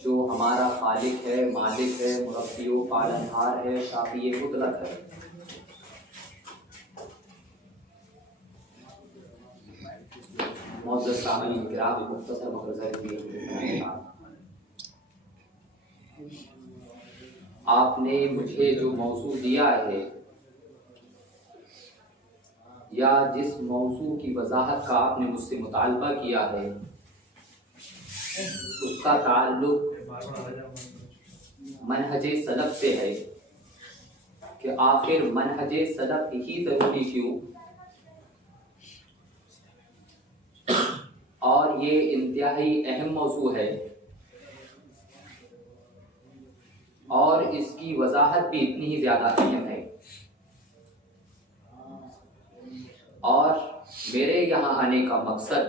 جو ہمارا خالق ہے، مالک ہے، مربی و پالنہار ہے، شافی مطلق ہے۔ معزز سامعین کرام، مختصر مختصر کے آپ نے مجھے جو موضوع دیا ہے یا جس موضوع کی وضاحت کا آپ نے مجھ سے مطالبہ کیا ہے، اس کا تعلق منہج سلف سے ہے کہ آخر منہج سلف ہی ضروری کیوں، اور یہ انتہائی اہم موضوع ہے اور اس کی وضاحت بھی اتنی ہی زیادہ اہم ہے۔ اور میرے یہاں آنے کا مقصد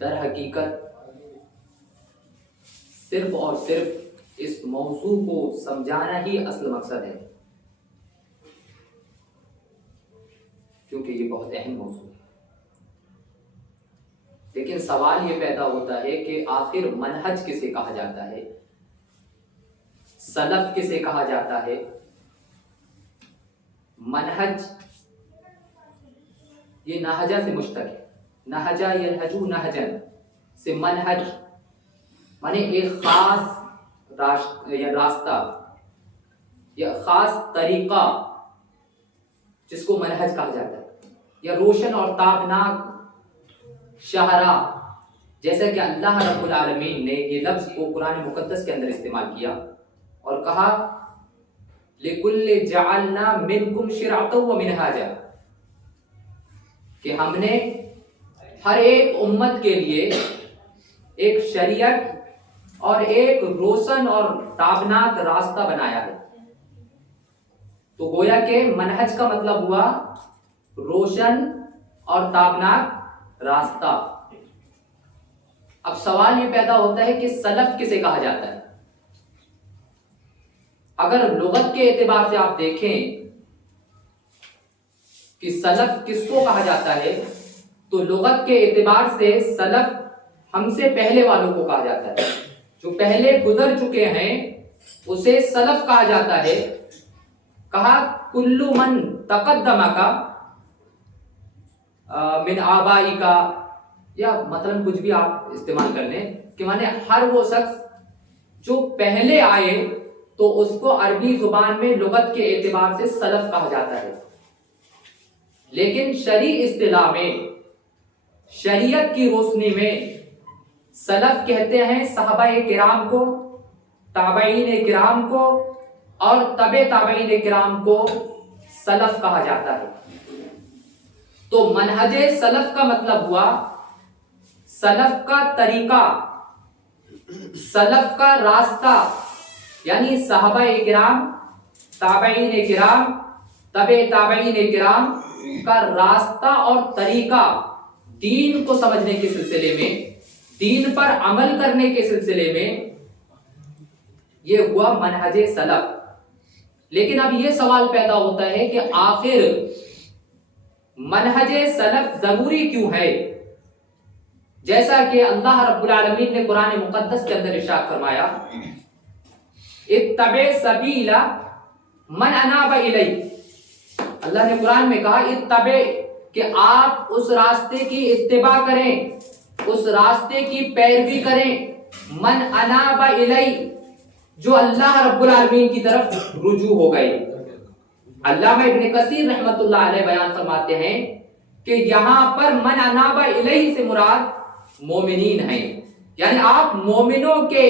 در حقیقت صرف اور صرف اس موضوع کو سمجھانا ہی اصل مقصد ہے، کیونکہ یہ بہت اہم موضوع ہے۔ لیکن سوال یہ پیدا ہوتا ہے کہ آخر منہج کسے کہا جاتا ہے، سلف کسے کہا جاتا ہے؟ منہج یہ نہجہ سے مشتق ہے، نہجہ ینہجو نہجن سے منہج مانے ایک خاص راستہ یا خاص طریقہ جس کو منہج کہا جاتا ہے، یا روشن اور تابناک شاہراہ، جیسا کہ اللہ رب العالمین نے یہ لفظ کو قرآن مقدس کے اندر استعمال کیا اور کہا لِكُلِّ جَعَلْنَا مِنْكُمْ شِرْعَةً وَمِنْهَاجًا، کہ ہم نے ہر ایک امت کے لیے ایک شریعت اور ایک روشن اور تابناک راستہ بنایا ہے۔ تو گویا کہ منہج کا مطلب ہوا روشن اور تابناک راستہ۔ اب سوال یہ پیدا ہوتا ہے کہ سلف کسے کہا جاتا ہے؟ اگر لغت کے اعتبار سے آپ دیکھیں کہ سلف کس کو کہا جاتا ہے، تو لغت کے اعتبار سے سلف ہم سے پہلے والوں کو کہا جاتا ہے، جو پہلے گزر چکے ہیں اسے سلف کہا جاتا ہے۔ کہا کلو من تقدم کا من آبائی کا، یا مثلا کچھ بھی آپ استعمال کر لیں کہ مانے ہر وہ شخص جو پہلے آئے تو اس کو عربی زبان میں لغت کے اعتبار سے سلف کہا جاتا ہے۔ لیکن شرعی اصطلاح میں، شریعت کی روشنی میں سلف کہتے ہیں صحابہ کرام کو، تابعین کرام کو اور تبع تابعین کرام کو سلف کہا جاتا ہے۔ تو منہج سلف کا مطلب ہوا سلف کا طریقہ، سلف کا راستہ، یعنی صحابہ کرام، تابعین کرام، تبع تابعین کرام کا راستہ اور طریقہ دین کو سمجھنے کے سلسلے میں، دین پر عمل کرنے کے سلسلے میں، یہ ہوا منہج سلف۔ لیکن اب یہ سوال پیدا ہوتا ہے کہ آخر منہج سلف ضروری کیوں ہے؟ جیسا کہ اللہ رب العالمین نے قرآن مقدس کے اندر ارشاد فرمایا اتبع سبیل من اناب الی، اللہ نے قرآن میں کہا اتبع، کہ آپ اس راستے کی اتباع کریں، اس راستے کی پیروی کریں، من اناب الی، جو اللہ رب العالمین کی طرف رجوع ہو گئے۔ علامہ ابن کثیر رحمت اللہ علیہ بیان فرماتے ہیں کہ یہاں پر من اناب الیہ سے مراد مومنین ہیں، یعنی آپ مومنوں کے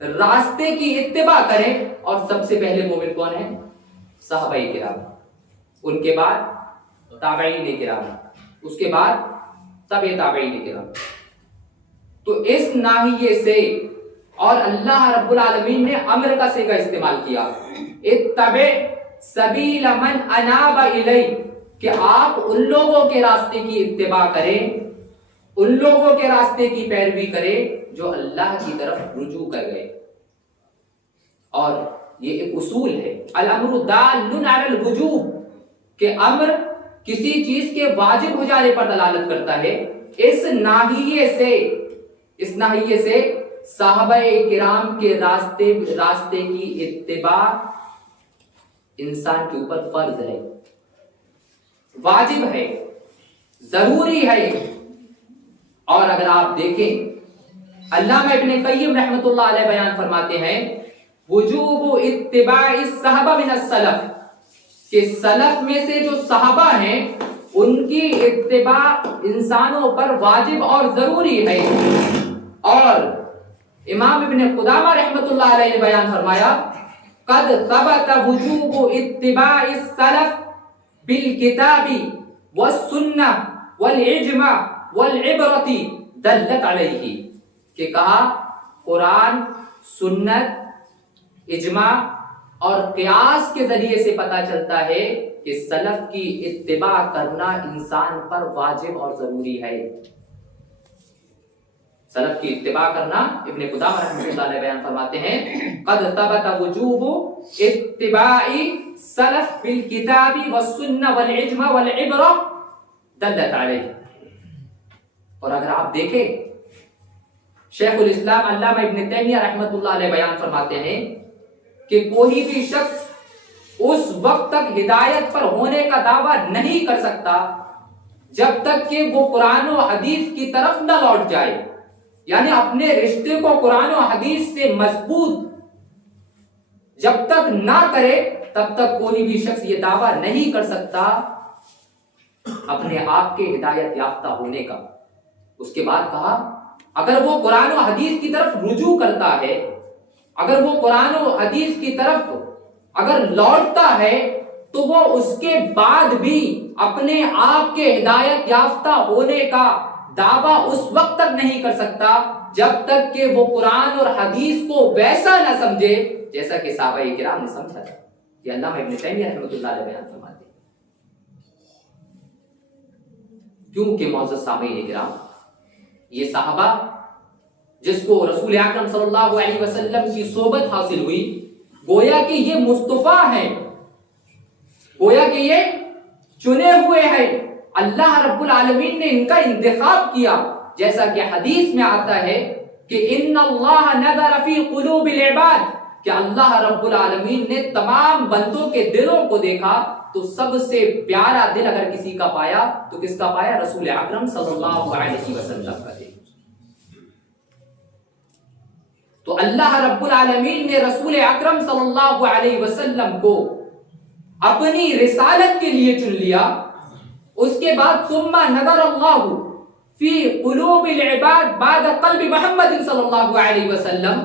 راستے کی اتباع کریں، اور سب سے پہلے مومن کون ہیں؟ صحابہ کرام، ان کے بعد تابعین کرام، اس کے بعد تبع تابعین کرام۔ تو اس ناحیے سے، اور اللہ رب العالمین نے امر کا صیغہ استعمال کیا اتبع سبیل من اناب الی، کہ آپ ان لوگوں کے راستے کی اتباع کریں، ان لوگوں کے راستے کی پیروی کریں جو اللہ کی طرف رجوع کر گئے۔ اور یہ ایک اصول ہے، الامر دال علی الوجوب، کہ امر کسی چیز کے واجب ہو جانے پر دلالت کرتا ہے۔ اس ناحیے سے صحابہ کرام کے راستے کی اتباع انسان کے اوپر فرض ہے، واجب ہے، ضروری ہے۔ اور اگر آپ دیکھیں علامہ ابن قیم رحمۃ اللہ علیہ بیان فرماتے ہیں وجوب اتباع الصحابہ من السلف، کہ سلف میں سے جو صحابہ ہیں ان کی اتباع انسانوں پر واجب اور ضروری ہے۔ اور امام ابن قدامہ رحمۃ اللہ علیہ نے بیان فرمایا قد ثبت وجوب اتباع السلف بالکتاب والسنہ والاجماع والعبرۃ دلت علیہ، کہ کہا قرآن، سنت، اجماع اور قیاس کے ذریعے سے پتہ چلتا ہے کہ سلف کی اتباع کرنا انسان پر واجب اور ضروری ہے۔ سلف کی اتباع کرنا، ابن قدامہ رحمۃ اللہ علیہ بیان فرماتے ہیں قد ثبت وجوب اتباع سلف بالکتاب والسنہ والاجماع والعبرۃ دلت علیہ۔ اور اگر آپ دیکھیں شیخ الاسلام علامہ ابن تیمیہ رحمۃ اللہ علیہ بیان فرماتے ہیں کہ کوئی بھی شخص اس وقت تک ہدایت پر ہونے کا دعویٰ نہیں کر سکتا جب تک کہ وہ قرآن و حدیث کی طرف نہ لوٹ جائے، یعنی اپنے رشتے کو قرآن و حدیث سے مضبوط جب تک نہ کرے تب تک کوئی بھی شخص یہ دعویٰ نہیں کر سکتا اپنے آپ کے ہدایت یافتہ ہونے کا۔ اس کے بعد کہا اگر وہ قرآن و حدیث کی طرف رجوع کرتا ہے، اگر وہ قرآن و حدیث کی طرف اگر لوٹتا ہے تو وہ اس کے بعد بھی اپنے آپ کے ہدایت یافتہ ہونے کا دعویٰ اس وقت تک نہیں کر سکتا جب تک کہ وہ قرآن اور حدیث کو ویسا نہ سمجھے جیسا کہ صحابہ کرام نے سمجھا تھا۔ یہ علامہ ابن تیمیہ رحمۃ اللہ علیہ بیان فرماتے ہیں۔ کیونکہ معزز سامعین کرام، یہ صحابہ جس کو رسول اکرم صلی اللہ علیہ وسلم کی صحبت حاصل ہوئی، گویا کہ یہ مصطفیٰ ہیں، گویا کہ یہ چنے ہوئے ہیں، اللہ رب العالمین نے ان کا انتخاب کیا، جیسا کہ حدیث میں آتا ہے کہ ان اللہ نظر فی قلوب العباد، کہ اللہ رب العالمین نے تمام بندوں کے دلوں کو دیکھا تو سب سے پیارا دل اگر کسی کا پایا تو کس کا پایا؟ رسول اکرم صلی اللہ علیہ وسلم کا دل۔ تو اللہ رب العالمین نے رسول اکرم صلی اللہ علیہ وسلم کو اپنی رسالت کے لیے چن لیا۔ اس کے بعد ثم نظر اللہ فی قلوب العباد بعد قلب محمد صلی اللہ علیہ وسلم،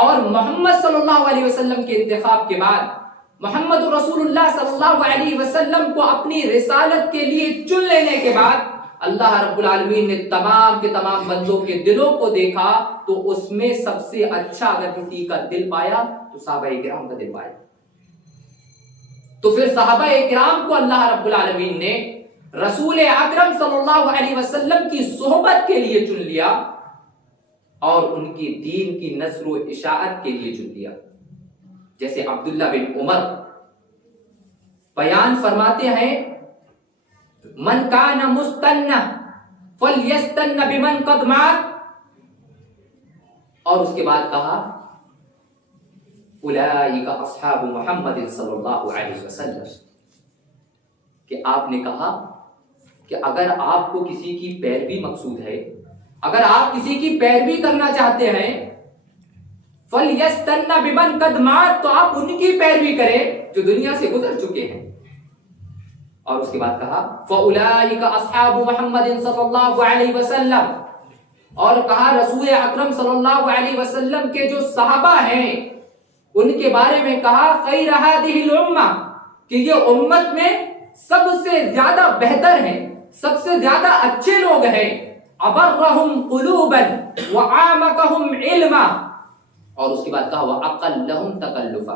اور محمد صلی اللہ علیہ وسلم کے انتخاب کے بعد محمد رسول اللہ صلی اللہ علیہ وسلم کو اپنی رسالت کے لیے چن لینے کے بعد اللہ رب العالمین نے تمام کے تمام بندوں کے دلوں کو دیکھا تو اس میں سب سے اچھا اگر کسی کا دل پایا تو صحابہ کرام کا دل پایا۔ تو پھر صحابہ کرام کو اللہ رب العالمین نے رسول اکرم صلی اللہ علیہ وسلم کی صحبت کے لیے چن لیا اور ان کی دین کی نشر و اشاعت کے لیے چن لیا۔ جیسے عبداللہ بن عمر بیان فرماتے ہیں من کان مستنہ فلیستن بمن قد مات، اور اس کے بعد کہا اولئک اصحاب محمد صلی اللہ علیہ وسلم، کہ آپ نے کہا کہ اگر آپ کو کسی کی پیروی مقصود ہے، اگر آپ کسی کی پیروی کرنا چاہتے ہیں فَلْيَسْتَنَّ بِمَنْ قَدْ مَاتَ، تو آپ ان کی پیروی کریں جو دنیا سے گزر چکے ہیں۔ اور اس کے بعد کہا فَأُولَئِكَ أَصْحَابُ مُحَمَّدٍ صلی اللہ علیہ وسلم، اور کہا رسول اکرم صلی اللہ علیہ وسلم کے جو صحابہ ہیں ان کے بارے میں کہا خیر هذه الامہ، کہ یہ امت میں سب سے زیادہ بہتر ہیں، سب سے زیادہ اچھے لوگ ہیں، ابرہم قلوبا وعامقہم علما، اور اس کے بعد کہا واقلہم تکلفا،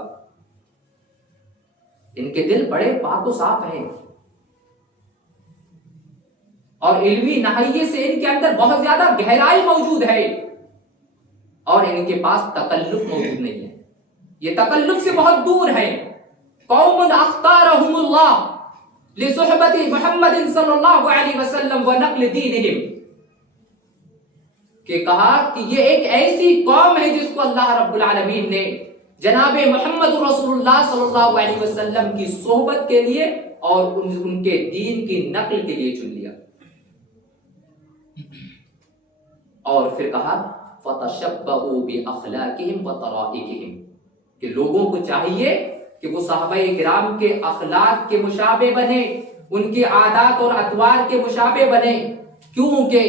ان کے دل بڑے پاک و صاف ہیں اور علمی ناحیے سے ان کے اندر بہت زیادہ گہرائی موجود ہے، اور ان کے پاس تکلف موجود نہیں ہے، یہ تکلف سے بہت دور ہے۔ قوم اختارہم اللہ لصحبت محمد صلی اللہ علیہ وسلم ونقل دینہم، کہ کہا کہ یہ ایک ایسی قوم ہے جس کو اللہ رب العالمین نے جناب محمد رسول اللہ صلی اللہ علیہ وسلم کی صحبت کے لیے اور ان کے دین کی نقل کے لیے چن لیا. اور پھر کہا فَتَشَبَّهُ بِأَخْلَاقِهِمْ وَطَرَائِقِهِمْ کہ لوگوں کو چاہیے کہ وہ صحابہ کرام کے اخلاق کے مشابہ بنے، ان کے عادات اور اطوار کے مشابہ بنے، کیونکہ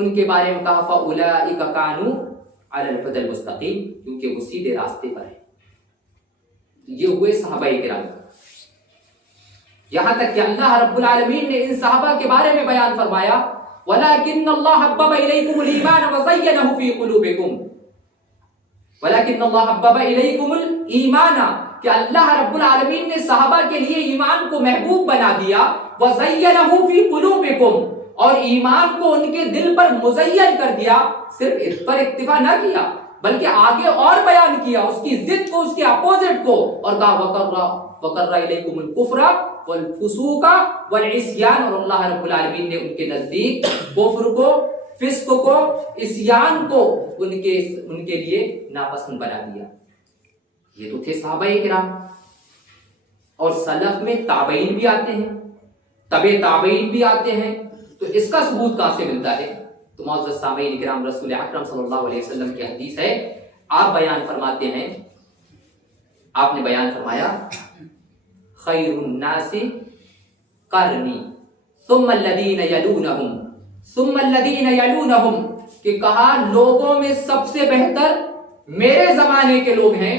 ان کے بارے میں کہا فَأُولَئِكَ كَانُوا عَلَى الْهُدَى الْمُسْتَقِيمِ کیونکہ وہ سیدھے راستے پر ہیں. یہ ہوئے صحابہ کرام. یہاں تک کہ اللہ رب العالمین نے ان صحابہ کے بارے میں بیان فرمایا وَلَكِنَّ اللَّهَ حَبَّبَ إِلَيْكُمُ الْإِيمَانَ وَزَيَّنَهُ فِي قُلُوبِكُمْ وَلَكِنَّ اللَّهَ حَبَّبَ إِلَيْكُمُ الْإِيمَانَ کہ اللہ رب العالمین نے صحابہ کے لیے ایمان کو محبوب بنا دیا وَزَيَّنَهُ فِي قُلُوبِكُمْ اور ایمان کو ان کے دل پر مزین کر دیا. صرف اس پر اکتفا نہ کیا بلکہ آگے اور بیان کیا اس کی ضد کو، اس کے اپوزٹ کو، اور کہا وَقَرَّ إِلَيْكُمُ الْكُفْرَ والفسوق والعصیان اور اللہ رب العالمین نے ان کے نزدیک کفر کو، فسق کو، عصیان کو ان کے لیے ناپسند بنا دیا. یہ تو تھے صحابہ کرام. اور سلف میں تابعین بھی آتے ہیں، تبع تابعین بھی آتے ہیں. تو اس کا ثبوت کہاں سے ملتا ہے؟ تو معزز سامعین کرام، رسول اکرم صلی اللہ علیہ وسلم کی حدیث ہے. آپ بیان فرماتے ہیں، آپ نے بیان فرمایا خیر الناس قرنی ثم الذین یلونہم ثم الذین یلونہم کہ کہا لوگوں میں سب سے بہتر میرے زمانے کے لوگ ہیں.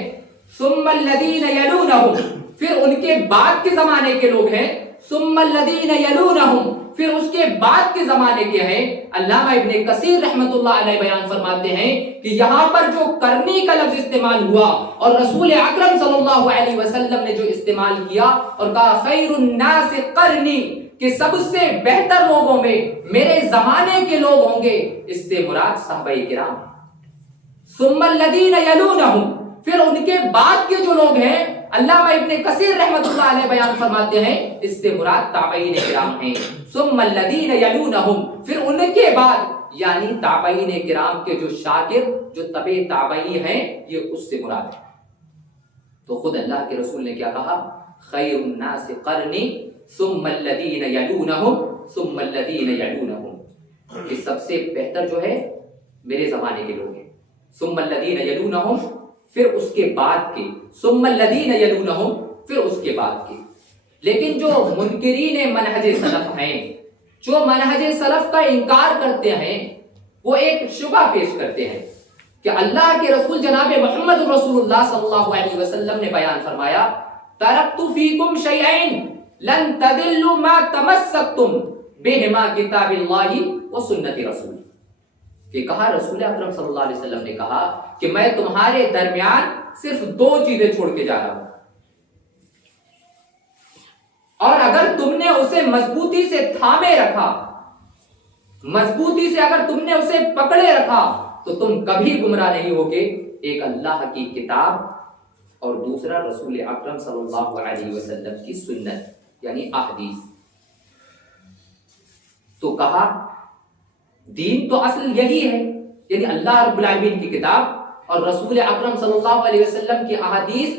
ثم الذین یلونہم پھر ان کے بعد کے زمانے کے لوگ ہیں. ثم الذین یلونہم پھر اس کے بعد کے زمانے کے ہیں. علامہ ابن کثیر رحمۃ اللہ علیہ بیان فرماتے ہیں کہ یہاں پر جو کرنی کا لفظ استعمال ہوا اور رسول اکرم صلی اللہ علیہ وسلم نے جو استعمال کیا اور کہا خیر الناس قرنی کہ سب سے بہتر لوگوں میں میرے زمانے کے لوگ ہوں گے، اس سے مراد صحابہ کرام. ثم الذین یلونہم پھر ان کے بعد کے جو لوگ ہیں، علامہ ابن کثیر رحمۃ اللہ علیہ بیان فرماتے ہیں اس سے مراد تابعین کرام ہیں. ثم الذین یلونہم پھر ان کے بعد یعنی تابعین کرام کے جو شاگرد جو تبع تابعی ہیں یہ اس سے مراد ہے. تو خود اللہ کے رسول نے کیا کہا؟ خیر الناس قرنی ثم الذین یلونہم ثم الذین یلونہم کہ سب سے بہتر جو ہے میرے زمانے کے لوگ ہیں. ثم الذین یلونہم پھر اس کے بعد کے، ثم الذین یلونہم پھر اس کے بعد کے. لیکن جو منکرین منہج سلف ہیں، جو منہج سلف کا انکار کرتے ہیں، وہ ایک شبہ پیش کرتے ہیں کہ اللہ کے رسول جناب محمد رسول اللہ صلی اللہ علیہ وسلم نے بیان فرمایا ترکت فیکم شیئین لن تضلوا ما تمسکتم بہما کتاب اللہ و سنت رسول کہ کہا رسول اکرم صلی اللہ علیہ وسلم نے کہا کہ میں تمہارے درمیان صرف دو چیزیں چھوڑ کے جا رہا ہوں، اور اگر تم نے اسے مضبوطی سے تھامے رکھا، مضبوطی سے اگر تم نے اسے پکڑے رکھا تو تم کبھی گمراہ نہیں ہوگے. ایک اللہ کی کتاب اور دوسرا رسول اکرم صلی اللہ علیہ وسلم کی سنت یعنی احادیث. تو کہا دین تو اصل یہی ہے، یعنی اللہ رب العالمین کی کتاب اور رسول اکرم صلی اللہ علیہ وسلم کی احادیث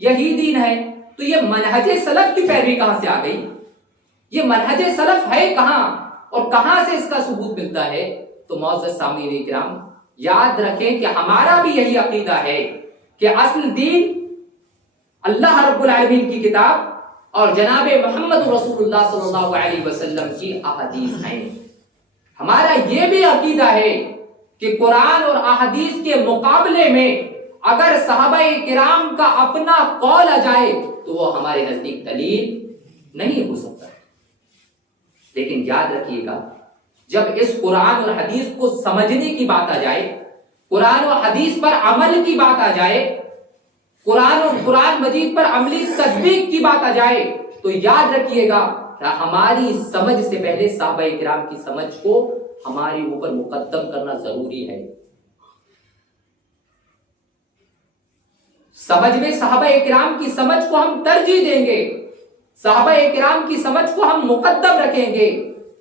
یہی دین ہے. تو یہ منہج سلف کی پیروی کہاں سے آ گئی؟ یہ منہج سلف ہے کہاں اور کہاں سے اس کا ثبوت ملتا ہے؟ تو معزز سامعین کرام یاد رکھیں کہ ہمارا بھی یہی عقیدہ ہے کہ اصل دین اللہ رب العالمین کی کتاب اور جناب محمد رسول اللہ صلی اللہ علیہ وسلم کی احادیث ہیں. ہمارا یہ بھی عقیدہ ہے کہ قرآن اور احادیث کے مقابلے میں اگر صحابہ کرام کا اپنا قول آ جائے تو وہ ہمارے نزدیک دلیل نہیں ہو سکتا. لیکن یاد رکھیے گا جب اس قرآن اور حدیث کو سمجھنے کی بات آ جائے، قرآن اور حدیث پر عمل کی بات آ جائے، قرآن اور قرآن مجید پر عملی تطبیق کی بات آ جائے، تو یاد رکھیے گا کہ ہماری سمجھ سے پہلے صحابہ کرام کی سمجھ کو ہمارے اوپر مقدم کرنا ضروری ہے. سمجھ میں صحابہ کرام کی سمجھ کو ہم ترجیح دیں گے، صحابہ کرام کی سمجھ کو ہم مقدم رکھیں گے،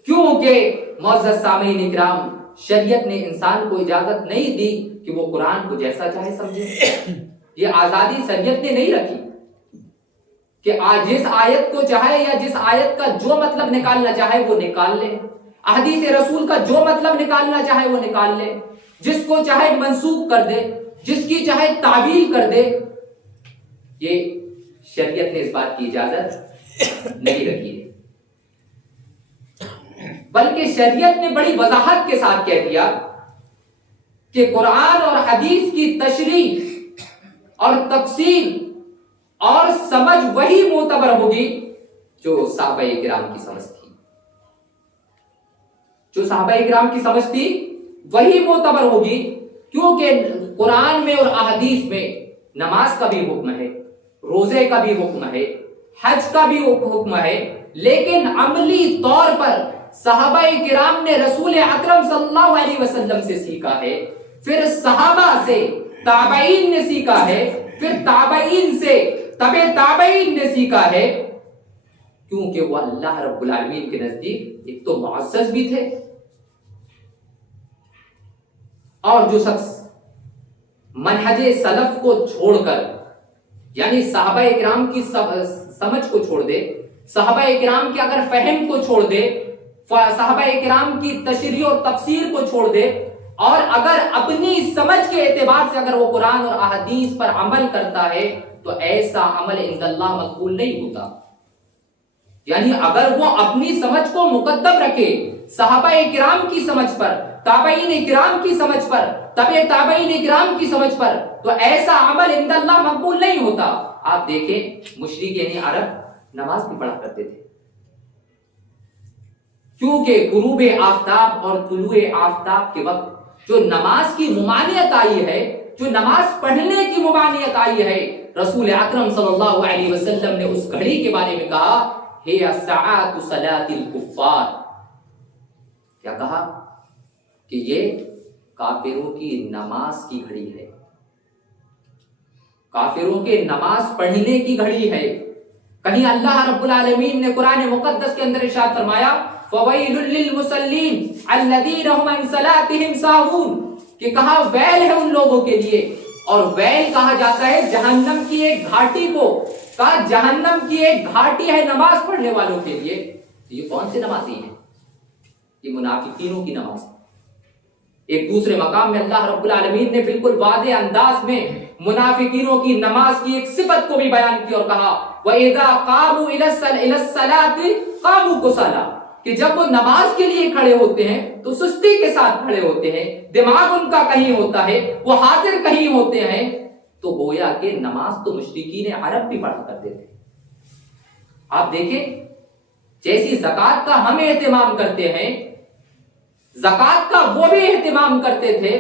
کیونکہ معزز سامعین کرام شریعت نے انسان کو اجازت نہیں دی کہ وہ قرآن کو جیسا چاہے سمجھے. یہ آزادی شریعت نے نہیں رکھی کہ جس آیت کو چاہے یا جس آیت کا جو مطلب نکالنا چاہے وہ نکال لے, احادیث رسول کا جو مطلب نکالنا چاہے وہ نکال لے, جس کو چاہے منسوخ کر دے, جس کی چاہے تعویل کر دے. یہ شریعت نے اس بات کی اجازت نہیں رکھی ہے, بلکہ شریعت نے بڑی وضاحت کے ساتھ کہہ دیا کہ قرآن اور حدیث کی تشریح اور تفسیر اور سمجھ وہی معتبر ہوگی جو صحابہ کرام کی سمجھ تھی. جو صحابہ کرام کی سمجھ تھی وہی معتبر ہوگی, کیونکہ قرآن میں اور احادیث میں نماز کا بھی حکم ہے, روزے کا بھی حکم ہے, حج کا بھی حکم ہے, لیکن عملی طور پر صحابہ کرام نے رسول اکرم صلی اللہ علیہ وسلم سے سیکھا ہے, پھر صحابہ سے تابعین نے سیکھا ہے, پھر تابعین سے تبع تابعین نے سیکھا ہے, کیونکہ وہ اللہ رب العالمین کے نزدیک ایک تو معزز بھی تھے, اور جو شخص منہج سلف کو چھوڑ کر یعنی صحابہ کرام کی سمجھ کو چھوڑ دے, صحابہ کرام کے اگر فہم کو چھوڑ دے, صحابہ کرام کی تشریح اور تفسیر کو چھوڑ دے, اور اگر اپنی سمجھ کے اعتبار سے اگر وہ قرآن اور احادیث پر عمل کرتا ہے تو ایسا عمل عند اللہ مقبول نہیں ہوتا. یعنی اگر وہ اپنی سمجھ کو مقدم رکھے صحابہ کرام کی سمجھ پر, تابعین کرام کی سمجھ پر, تبع تابعین کرام کی سمجھ پر, تو ایسا عمل عند اللہ مقبول نہیں ہوتا. آپ دیکھیں مشرکین عرب نماز بھی پڑھا کرتے تھے, کیونکہ غروب آفتاب اور طلوع آفتاب کے وقت جو نماز کی ممانعت آئی ہے, جو نماز پڑھنے کی ممانعت آئی ہے, رسول اکرم صلی اللہ علیہ وسلم نے اس گھڑی کے بارے میں کہا ہے ساعۃ صلاۃ الکفار. کیا کہا کہ یہ کافروں کی نماز کی گھڑی ہے, کافروں کے نماز پڑھنے کی گھڑی ہے. کہیں اللہ رب العالمین نے قرآن مقدس کے اندر ارشاد فرمایا فویل للمصلین الذین هم عن صلاتهم ساہون, کہ کہا ویل ہے ان لوگوں کے لیے, اور ویل کہا جاتا ہے جہنم کی ایک گھاٹی کو, کہا جہنم کی ایک گھاٹی ہے نماز پڑھنے والوں کے لیے. یہ کون سے نمازی ہیں؟ یہ منافقینوں کی نماز. ایک دوسرے مقام میں اللہ رب العالمین نے بالکل واضح انداز میں منافقینوں کی نماز کی ایک صفت کو بھی بیان کی اور کہا وَإِذَا قَامُوا إِلَى الصَّلَاةِ قَامُوا كُسَالَىٰ, کہ جب وہ نماز کے لیے کھڑے ہوتے ہیں تو سستی کے ساتھ کھڑے ہوتے ہیں, دماغ ان کا کہیں ہوتا ہے, وہ حاضر کہیں ہوتے ہیں. تو گویا کہ نماز تو مشرکین عرب بھی پڑھا کرتے تھے. آپ دیکھیں جیسی زکوٰۃ کا ہم اہتمام کرتے ہیں, زکوٰۃ کا وہ بھی اہتمام کرتے تھے,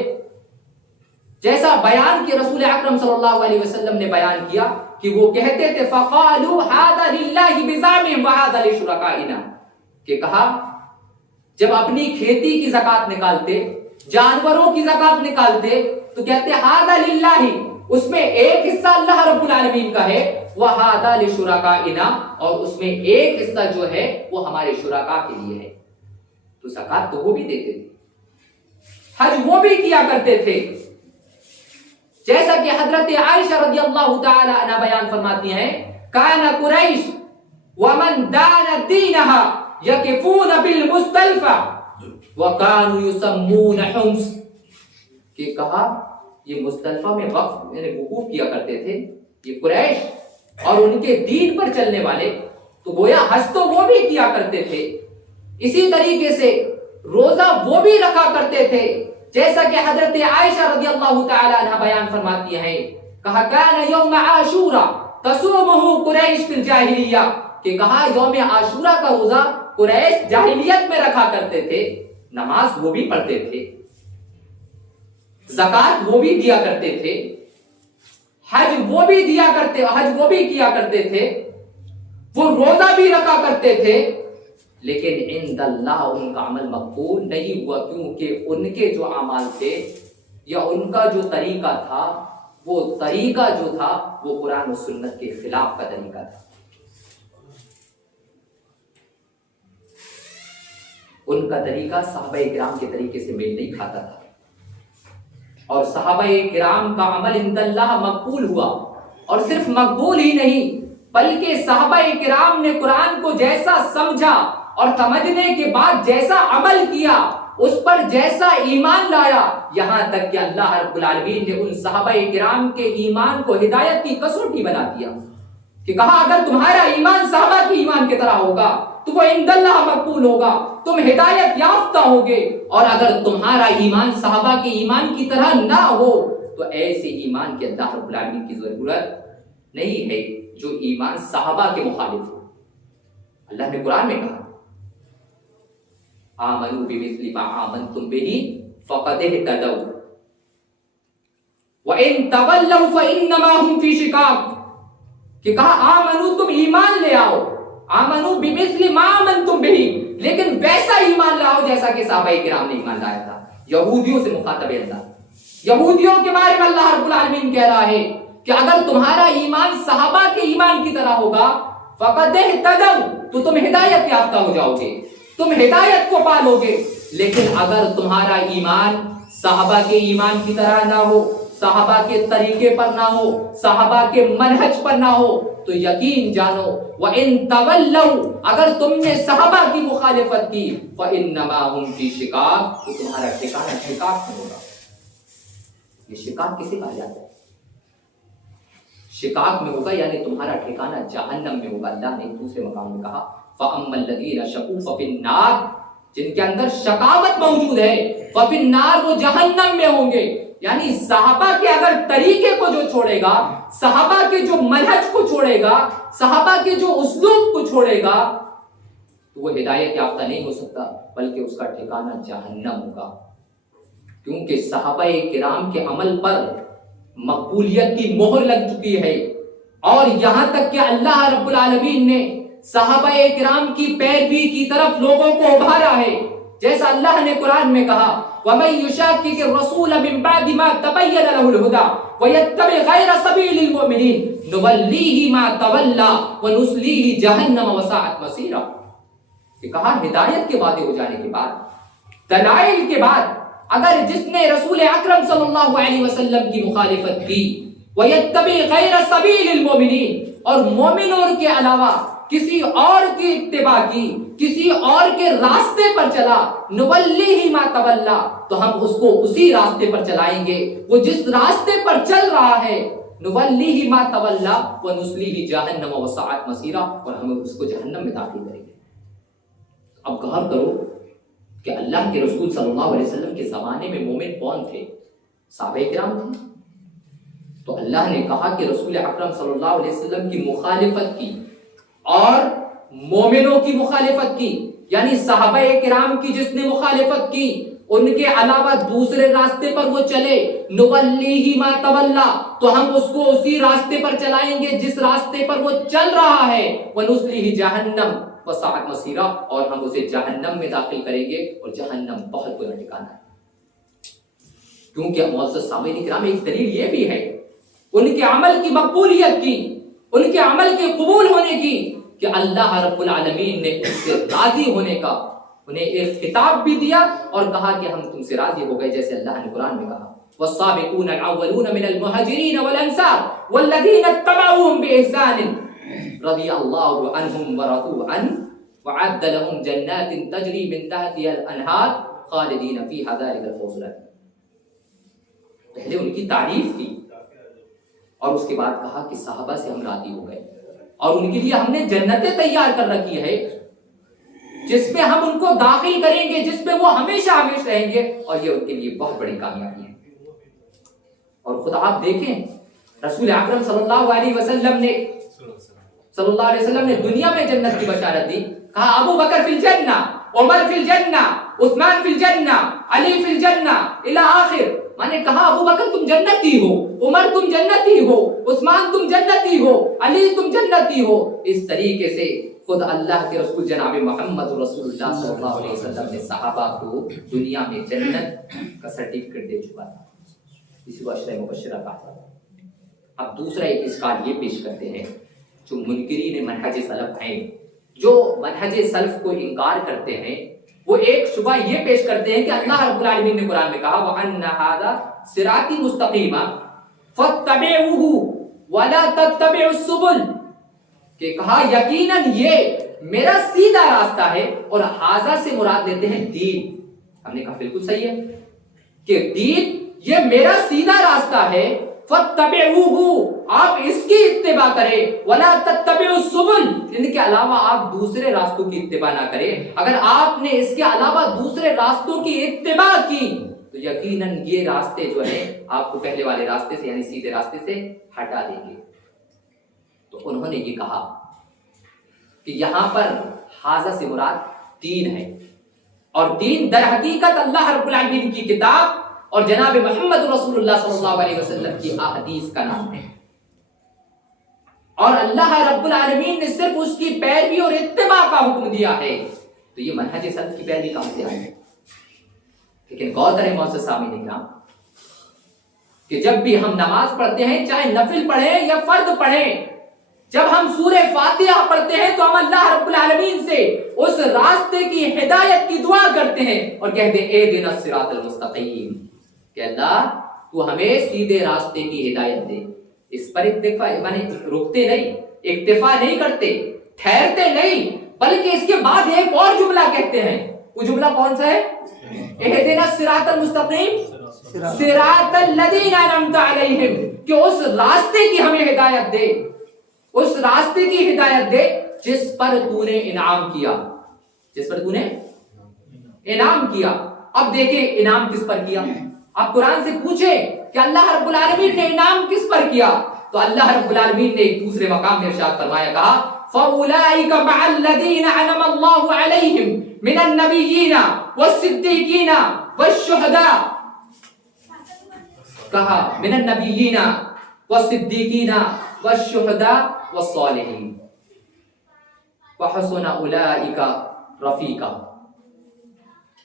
جیسا بیان کہ رسول اکرم صلی اللہ علیہ وسلم نے بیان کیا کہ وہ کہتے تھے فَقَالُوا هَذَا لِلَّهِ بِزَعْمِهِمْ وَهَذَا لِشُرَكَائِنَا, کہ کہا جب اپنی کھیتی کی زکوٰۃ نکالتے, جانوروں کی زکوٰۃ نکالتے تو کہتے هَذَا لِلَّهِ, اس میں ایک حصہ اللہ رب العالمین کا ہے, وَهَذَا لِشُرَكَائِنَا, اور اس میں ایک حصہ جو ہے وہ ہمارے شرکاء کے لیے ہے. تو زکوٰۃ تو وہ بھی دیتے تھے, حج وہ بھی کیا کرتے تھے, جیسا کہ حضرت عائشہ رضی اللہ تعالی عنہ بیان فرماتی ہیں کان قریش ومن دان دینها یقفون بالمزدلفہ وکانوا یسمون حمص, کہ کہا یہ مزدلفہ میں وقف یعنی وقوف کیا کرتے تھے یہ قریش اور ان کے دین پر چلنے والے, تو گویا حج تو وہ بھی کیا کرتے تھے. اسی طریقے سے روزہ وہ بھی رکھا کرتے تھے, جیسا کہ حضرت عائشہ رضی اللہ تعالی عنہ بیان فرماتی ہیں کہا کان یوم عاشورا تصومہ قریش فی الجاہلیہ, کہ کہا یوم عاشورہ کا روزہ قریش جاہلیت میں رکھا کرتے تھے. نماز وہ بھی پڑھتے تھے, زکوٰۃ وہ بھی دیا کرتے تھے, حج وہ بھی دیا کرتے, حج وہ بھی کیا کرتے تھے, وہ روزہ بھی رکھا کرتے تھے, لیکن عند اللہ ان کا عمل مقبول نہیں ہوا, کیونکہ ان کے جو اعمال تھے یا ان کا جو طریقہ تھا, وہ طریقہ جو تھا وہ قرآن و سنت کے خلاف کا طریقہ تھا. ان کا طریقہ صحابہ کرام کے طریقے سے میل نہیں کھاتا تھا، اور صحابہ کرام کا عمل عند اللہ مقبول ہوا، اور صرف مقبول ہی نہیں بلکہ صحابہ کرام نے قرآن کو جیسا سمجھا اور سمجھنے کے بعد جیسا عمل کیا، اس پر جیسا ایمان لایا، یہاں تک کہ اللہ رب العالمین نے ان صحابہ کرام کے ایمان کو ہدایت کی کسوٹی بنا دیا کہ کہا اگر تمہارا ایمان صحابہ کی ایمان کی طرح ہوگا تو وہ عند اللہ مقبول ہوگا، تم ہدایت یافتہ ہوگے، اور اگر تمہارا ایمان صحابہ کے ایمان کی طرح نہ ہو تو ایسے ایمان کے اللہ رب العالمین کی ضرورت نہیں ہے جو ایمان صحابہ کے مخالف ہو۔ اللہ نے قرآن میں کہا آمنوا بمثل ما آمنتم به فقد اهتدوا وَإِن تَوَلَّوْا فَإِنَّمَا هُمْ فِي شِقَاقٍ، کہ کہا آمنو تم ایمان لے آؤ، آمنو بمثل ما آمنتم به، لیکن ویسا ایمان لاؤ جیسا کہ صحابہ کرام نے ایمان لایا تھا۔ یہودیوں سے مخاطب ہے اللہ، یہودیوں کے بارے میں اللہ رب العالمین کہہ رہا ہے کہ اگر تمہارا ایمان صحابہ کے ایمان کی طرح ہوگا فقد اهتدوا، تو تم ہدایت یافتہ ہو جاؤ گے، تم ہدایت کو پالو گے۔ لیکن اگر تمہارا ایمان صحابہ کے ایمان کی طرح نہ ہو، صحابہ کے طریقے پر نہ ہو، صحابہ کے منہج پر نہ ہو، تو یقین جانو وَإِن تَوَلَّوْا، اگر تم نے صحابہ کی مخالفت کی فَإِنَّمَا هُمْ فِي شِقَاقٍ، تو تمہارا ٹھکانہ شقاق میں ہوگا۔ یہ شقاق کسے کہا جاتا ہے؟ شقاق میں ہوگا یعنی تمہارا ٹھکانہ جہنم میں ہوگا۔ اللہ نے دوسرے مقام میں کہا فَأَمَّا الَّذِينَ شَقُوا فَفِي النَّارِ، جن کے اندر شقاوت موجود ہے فَفِي النَّارِ، وہ جہنم میں ہوں گے۔ یعنی صحابہ کے اگر طریقے کو جو چھوڑے گا، صحابہ کے جو منہج کو چھوڑے گا، صحابہ کے جو اسلوب کو چھوڑے گا، تو وہ ہدایت یافتہ نہیں ہو سکتا، بلکہ اس کا ٹھکانہ جہنم ہوگا۔ کیونکہ صحابہ کرام کے عمل پر مقبولیت کی مہر لگ چکی ہے، اور یہاں تک کہ اللہ رب العالمین نے صحابہ کرام کی پیروی کی طرف لوگوں کو ابھارا ہے، جیسا اللہ نے قرآن میں کہا وَمَن يُشَاقِقِ الرَّسُولَ مِن بَعْدِ مَا تَبَيَّنَ لَهُ الْهُدَىٰ وَيَتَّبِعْ غَيْرَ سَبِيلِ الْمُؤْمِنِينَ نُوَلِّهِ مَا تَوَلَّىٰ وَنُصْلِيهِ جَهَنَّمَ وَسَاءَتْ مَصِيرًا، کہ کہا ہدایت کے وعدے ہو جانے کے بعد، دلائل کے بعد، اگر جس نے رسول اکرم صلی اللہ علیہ وسلم کی مخالفت کی وَيَتَّبِعْ غَيْرَ سَبِيلِ الْمُؤْمِنِينَ، اور مومنوں کے علاوہ کسی اور کی اتباع کی، کسی اور کے راستے پر چلا، نُوَلِّهِ مَا تَوَلَّىٰ، تو ہم اس کو اسی راستے پر چلائیں گے، وہ جس راستے پر چل رہا ہے، نُوَلِّهِ مَا تَوَلَّىٰ وَنُصْلِيهِ جَهَنَّمَ وَسَاءَتْ مَصِيرًا، اور ہم اس کو جہنم میں داخل کریں گے۔ اب غور کرو کہ اللہ کے رسول صلی اللہ علیہ وسلم کے زمانے میں مومن کون تھے؟ صحابہ کرام تھے۔ تو اللہ نے کہا کہ رسول اکرم صلی اللہ علیہ وسلم کی مخالفت کی اور مومنوں کی مخالفت کی، یعنی صحابہ کرام کی جس نے مخالفت کی، ان کے علاوہ دوسرے راستے پر وہ چلے، نُوَلِّهِ مَا تَوَلَّىٰ، تو ہم اس کو اسی راستے پر چلائیں گے جس راستے پر وہ چل رہا ہے، وَنُصْلِيهِ جَهَنَّمَ وَسَاءَتْ مَصِيرًا، اور ہم اسے جہنم میں داخل کریں گے، اور جہنم بہت برا ٹھکانہ ہے۔ کیونکہ معزز سامعین کرام، ایک دلیل یہ بھی ہے ان کے عمل کی مقبولیت کی، ان کے عمل کے قبول ہونے کی، کہ اللہ رب العالمین نے اس سے راضی ہونے کا انہیں ایک خطاب بھی دیا اور کہا کہ ہم تم سے راضی ہو گئے، جیسے اللہ نے قرآن میں کہا والسابقون الاولون من المهاجرین والانصار والذین اتبعوهم بإحسان رضی اللہ عنہم ورضوا عنہ وعد لهم جنات تجری من تحتها الانہار خالدین فیہا ذلک الفوز العظیم۔ پہلے ان کی تعریف کی اور اس کے بعد کہا کہ صحابہ سے ہم راضی ہو گئے، اور ان کے لیے ہم نے جنتیں تیار کر رکھی ہے جس میں ہم ان کو داخل کریں گے، جس میں وہ ہمیشہ ہمیشہ رہیں گے، اور یہ ان کے لیے بہت بڑی کامیابی ہے۔ اور خود آپ دیکھیں رسول اکرم صلی اللہ علیہ وسلم نے دنیا میں جنت کی بشارت دی، کہا ابو بکر فی الجنہ، عمر فی الجنہ، عثمان فی الجنہ، علی فی الجنہ الی آخر، میں نے کہا ابو بکر تم جنتی ہو، عمر تم جنتی ہو، عثمان تم جنتی ہو، علی تم جنتی ہو۔ اس طریقے سے خود اللہ کے رسول جناب محمد رسول اللہ صلی اللہ علیہ وسلم نے صحابہ کو دنیا میں جنت کا سرٹیفکیٹ دے چکا تھا، اسی کو عشرہ مبشرہ کہا تھا۔ اب دوسرا ایک اشکال یہ پیش کرتے ہیں جو منکرین منہج سلف ہیں، جو منہج سلف کو انکار کرتے ہیں، وہ ایک شبہ یہ پیش کرتے ہیں کہ اللہ رب العالمین نے قرآن میں کہا وَأَنَّ هَذَا صِرَاطِي مُسْتَقِيمًا فَاتَّبِعُوهُ وَلَا تَتَّبِعُوا السُّبُلَ، کہ کہا یقیناً یہ میرا سیدھا راستہ ہے، اور ہاذا سے مراد لیتے ہیں دین۔ ہم نے کہا بالکل صحیح ہے کہ دین یہ میرا سیدھا راستہ ہے، فَاتَّبِعُوهُ آپ اس کی اتباع کریں، وَلَا تَتَّبِعُوا السُّبُلَ ان کے علاوہ آپ دوسرے راستوں کی اتباع نہ کریں۔ اگر آپ نے اس کے علاوہ دوسرے راستوں کی اتباع کی تو یقیناً یہ راستے جو ہیں آپ کو پہلے والے راستے سے یعنی سیدھے راستے سے ہٹا دیں گے۔ تو انہوں نے یہ کہا کہ یہاں پر ہاذا سے مراد دین ہے، اور دین در حقیقت اللہ رب العالمین کی کتاب اور جناب محمد رسول اللہ صلی اللہ علیہ وسلم کی احادیث کا نام ہے، اور اللہ رب العالمین نے صرف اس کی پیروی اور اتباع کا حکم دیا ہے۔ تو یہ منہج سلف کی پیروی کہاں سے آئی؟ لیکن غور کریں معزز سامعین کرام کہ جب بھی ہم نماز پڑھتے ہیں، چاہے نفل پڑھیں یا فرض پڑھیں، جب ہم سورہ فاتحہ پڑھتے ہیں تو ہم اللہ رب العالمین سے اس راستے کی ہدایت کی دعا کرتے ہیں اور کہتے ہیں اہدنا الصراط المستقیم، کہ اللہ تو ہمیں سیدھے راستے کی ہدایت دے۔ اس پر اکتفا یعنی رکتے نہیں، اکتفا نہیں کرتے، ٹھہرتے نہیں، بلکہ اس کے بعد ایک اور جملہ کہتے ہیں۔ وہ جملہ کون سا ہے؟ اہدنا الصراط المستقیم صراط الذین انعمت علیہم، کہ اس راستے کی ہمیں ہدایت دے، اس راستے کی ہدایت دے جس پر تو نے انعام کیا، جس پر تو نے انعام کیا۔ اب دیکھیں انعام کس پر کیا؟ آپ قرآن سے پوچھیں کہ اللہ رب العالمین نے انعام کس پر کیا، تو اللہ رب العالمین نے ایک دوسرے مقام میں ارشاد فرمایا، کہا فَأُولَٰئِكَ مَعَ الَّذِينَ أَنْعَمَ اللَّهُ عَلَيْهِمْ مِنَ النَّبِيِّينَ وَالصِّدِّيقِينَ وَالشُّهَدَاءِ، کہا من النبیین والصدیقین والشہداء والصالحین وحسن اولئک رفیقا۔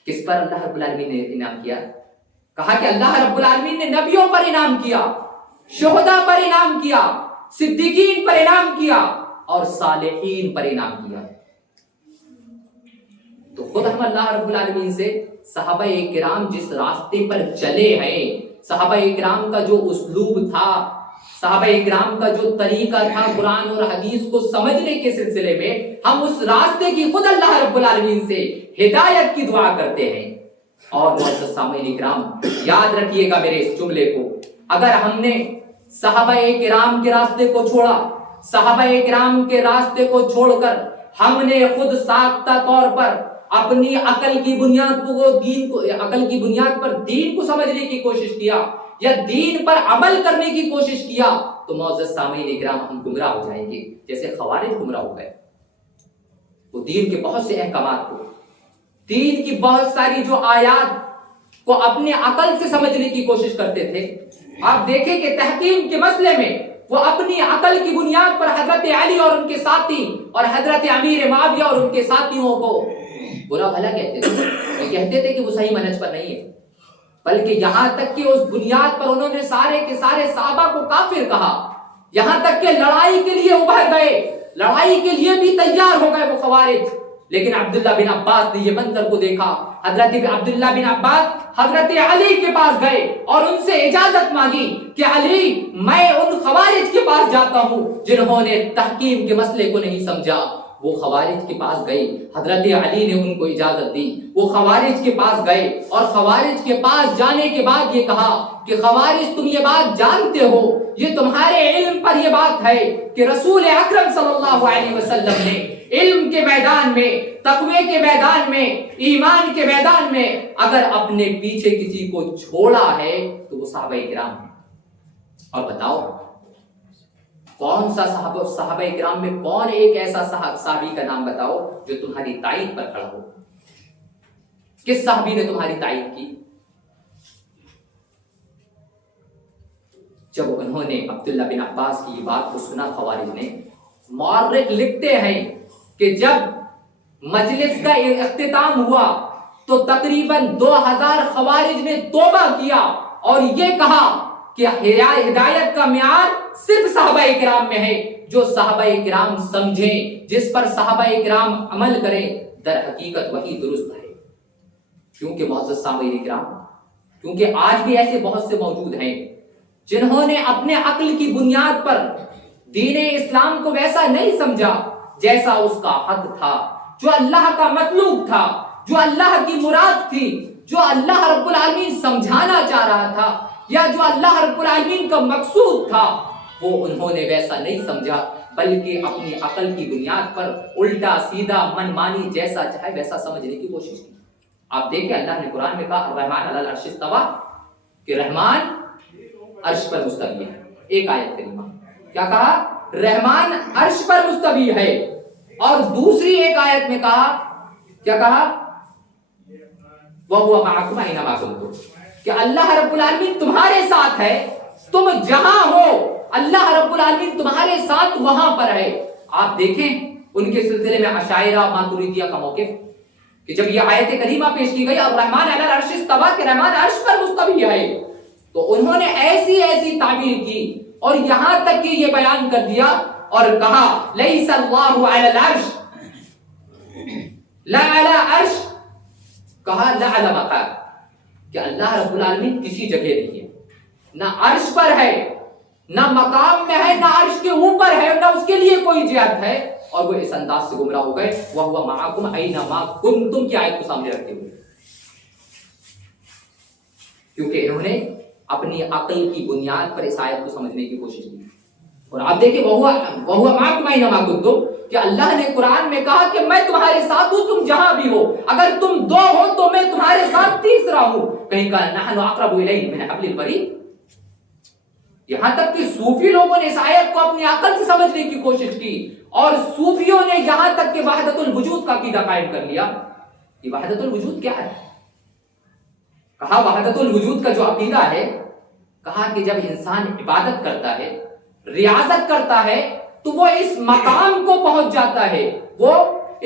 کس پر اللہ رب العالمین نے انعام کیا؟ کہا کہ اللہ رب العالمین نے نبیوں پر انعام کیا، شہداء پر انعام کیا، صدیقین پر انعام کیا اور صالحین پر انعام کیا۔ تو خود ہم اللہ رب العالمین سے صحابہ کرام جس راستے پر چلے ہیں، صحابہ کرام کا جو اسلوب تھا، صحابہ کرام کا جو طریقہ تھا قرآن اور حدیث کو سمجھنے کے سلسلے میں، ہم اس راستے کی خود اللہ رب العالمین سے ہدایت کی دعا کرتے ہیں۔ اور معزز سامعین کرام یاد رکھیے گا میرے اس جملے کو، اگر ہم نے صحابہ کرام کے راستے کو چھوڑا، صحابہ کرام کے راستے کو چھوڑ کر ہم نے خود ساختہ طور پر اپنی عقل کی بنیاد پر دین کو سمجھنے کی کوشش کیا یا دین پر عمل کرنے کی کوشش کیا، تو معزز سامعین اکرام ہم گمراہ ہو جائیں گے، جیسے خوارج گمراہ ہو گئے۔ وہ دین کے بہت سے احکامات کو، دین کی بہت ساری جو آیات کو اپنے عقل سے سمجھنے کی کوشش کرتے تھے۔ آپ دیکھیں کہ تحکیم کے مسئلے میں وہ اپنی عقل کی بنیاد پر حضرت علی اور ان کے ساتھی اور حضرت امیر معاویہ اور ان کے ساتھیوں کو برا بھلا کہتے تھے، کہتے تھے کہ وہ صحیح منہج پر نہیں ہے، بلکہ یہاں تک کہ اس بنیاد پر انہوں نے سارے کے سارے صحابہ کو کافر کہا، یہاں تک کہ لڑائی کے لیے ابھر گئے، لڑائی کے لیے بھی تیار ہو گئے وہ خوارج۔ لیکن عبداللہ بن عباس نے یہ منظر کو دیکھا، حضرت عبداللہ بن عباس حضرت علی کے پاس گئے اور ان سے اجازت مانگی کہ علی میں ان خوارج کے پاس جاتا ہوں جنہوں نے تحکیم کے مسئلے کو نہیں سمجھا۔ وہ خوارج کے پاس گئے، حضرت علی نے ان کو اجازت دی، وہ خوارج کے پاس گئے اور خوارج کے پاس جانے کے بعد یہ کہا کہ خوارج تم یہ بات جانتے ہو، یہ تمہارے علم پر یہ بات ہے کہ رسول اکرم صلی اللہ علیہ وسلم نے علم کے میدان میں، تقوی کے میدان میں، ایمان کے میدان میں اگر اپنے پیچھے کسی کو چھوڑا ہے تو وہ صحابہ کرام ہیں۔ اور بتاؤ کون سا صحابہ کرام میں کون ایک ایسا صحابی کا نام بتاؤ جو تمہاری تائید پر کھڑا ہو؟ کس صحابی نے تمہاری تائید کی؟ جب انہوں نے عبداللہ بن عباس کی یہ بات کو سنا، خوارج نے، مورخ لکھتے ہیں کہ جب مجلس کا اختتام ہوا تو تقریباً 2000 خوارج نے توبہ کیا اور یہ کہا کہ ہدایت کا معیار صرف صحابہ کرام میں ہے، جو صحابہ کرام سمجھیں، جس پر صحابہ کرام عمل کریں، در حقیقت وہی درست ہے۔ کیونکہ معزز سامعین کرام، کیونکہ آج بھی ایسے بہت سے موجود ہیں جنہوں نے اپنے عقل کی بنیاد پر دین اسلام کو ویسا نہیں سمجھا جیسا اس کا حق تھا، جو اللہ کا مطلوب تھا، جو اللہ کی مراد تھی، جو اللہ رب العالمین سمجھانا چاہ رہا تھا، یا جو اللہ رب العالمین کا مقصود تھا، وہ انہوں نے ویسا نہیں سمجھا، بلکہ اپنی عقل کی بنیاد پر الٹا سیدھا من مانی جیسا چاہے ویسا سمجھنے کی کوشش کی۔ آپ دیکھیں اللہ نے قرآن میں کہا الرحمن علی العرش استویٰ، کہ رحمان عرش پر مستوی ہے۔ ایک آیت کریمہ کیا کہا؟ رحمان عرش پر مستوی ہے۔ اور دوسری ایک آیت میں کہا، کیا کہا؟ وَهُوَ مَعَكُمْ أَيْنَمَا كُنتُمْ، کہ اللہ رب العالمین تمہارے ساتھ ہے، تم جہاں ہو اللہ رب العالمین تمہارے ساتھ وہاں پر ہے۔ آپ دیکھیں ان کے سلسلے میں عشائرہ ماتریدیہ کا موقف، کہ جب یہ آیت کریمہ پیش کی گئی الرحمن علی العرش استویٰ، کہ رحمان عرش پر مستوی ہے، تو انہوں نے ایسی ایسی تعبیر کی اور یہاں تک کہ یہ بیان کر دیا اور کہا لیس اللہ علی العرش لا علی عرش، کہا لا علی مقام، کہ اللہ رب العالمین کسی جگہ نہیں ہے، نہ عرش پر ہے، نہ مقام میں ہے، نہ عرش کے اوپر ہے، نہ اس کے لیے کوئی جہت ہے، اور وہ اس انداز سے گمراہ ہو گئے۔ وَهُوَ مَعَكُمْ أَيْنَمَا كُنتُمْ کی آیت کو سامنے رکھتے ہوئے، کیونکہ انہوں نے اپنی عقل کی بنیاد پر اس آیت کو سمجھنے کی کوشش کی۔ اور آپ دیکھیں وَهُوَ مَعَكُمْ أَيْنَمَا كُنتُمْ، کہ اللہ نے قرآن میں کہا کہ میں تمہارے ساتھ ہوں تم جہاں بھی ہو، اگر تم دو ہو تو میں تمہارے ساتھ تیسرا ہوں۔ کہیں کہا نحن اقرب الیہ من حبل الورید، یہاں تک کہ صوفی لوگوں نے اس آیت کو اپنی عقل سے سمجھنے کی کوشش کی، اور صوفیوں نے یہاں تک کہ وحدت الوجود کا عقیدہ قائم کر لیا۔ یہ وحدت الوجود کیا ہے؟ کہا وحدت الوجود کا جو عقیدہ ہے، کہا کہ جب انسان عبادت کرتا ہے، ریاضت کرتا ہے، تو وہ اس مقام کو پہنچ جاتا ہے، وہ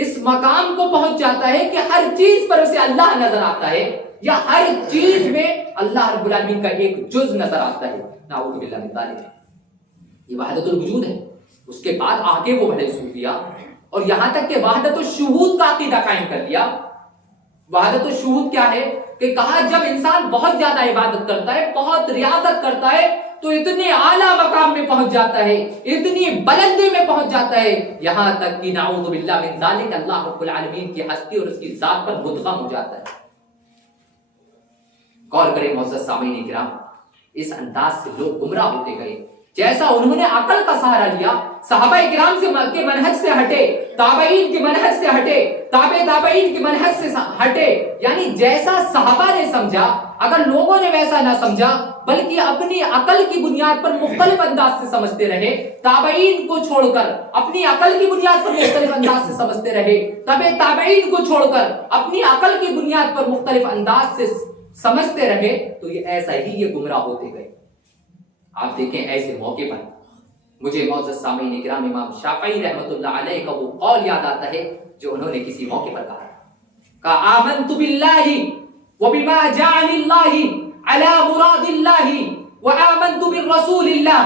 اس مقام کو پہنچ جاتا ہے کہ ہر چیز پر اسے اللہ نظر آتا ہے، یا ہر چیز میں اللہ رب العالمین کا ایک جز نظر آتا ہے۔ نعوذ باللہ من ذالک، یہ وحدت الوجود ہے۔ اس کے بعد آگے وہ بڑھے صوفیہ، اور یہاں تک کہ وحدت الشہود کا عقیدہ قائم کر لیا۔ وحدت الشہود کیا ہے؟ کہ کہا جب انسان بہت زیادہ عبادت کرتا ہے، بہت ریاضت کرتا ہے، تو اتنے اعلیٰ مقام میں پہنچ جاتا ہے، اتنی بلندی میں پہنچ جاتا ہے، یہاں تک کہ نعوذ باللہ من ذالک اللہ رب العالمین کی ہستی اور اس کی ذات پر مدغم ہو جاتا ہے۔ غور کریں معزز سامعین کرام، اس انداز سے لوگ گمراہ ہوتے گئے۔ جیسا انہوں نے عقل کا سہارا لیا، صحابہ کرام کے منہج سے ہٹے، تابعین کے منہج سے ہٹے، تابعین کے منہج سے ہٹے، یعنی جیسا صحابہ نے سمجھا اگر لوگوں نے ویسا نہ سمجھا بلکہ اپنی عقل کی بنیاد پر مختلف انداز سے سمجھتے رہے، تابعین کو چھوڑ کر اپنی عقل کی بنیاد پر مختلف انداز سے سمجھتے رہے، تابعین کو چھوڑ کر اپنی عقل کی بنیاد پر مختلف انداز سے سمجھتے رہے، تو یہ ایسا ہی یہ گمراہ ہوتے گئے۔ آپ دیکھیں ایسے موقع پر مجھے معزز سامعین کرام امام شافعی رحمۃ اللہ علیہ کا وہ قول یاد آتا ہے جو انہوں نے کسی موقع پر کہا آمنت باللہ وبما جعل اللہ على مراد اللہ وآمنت بالرسول اللہ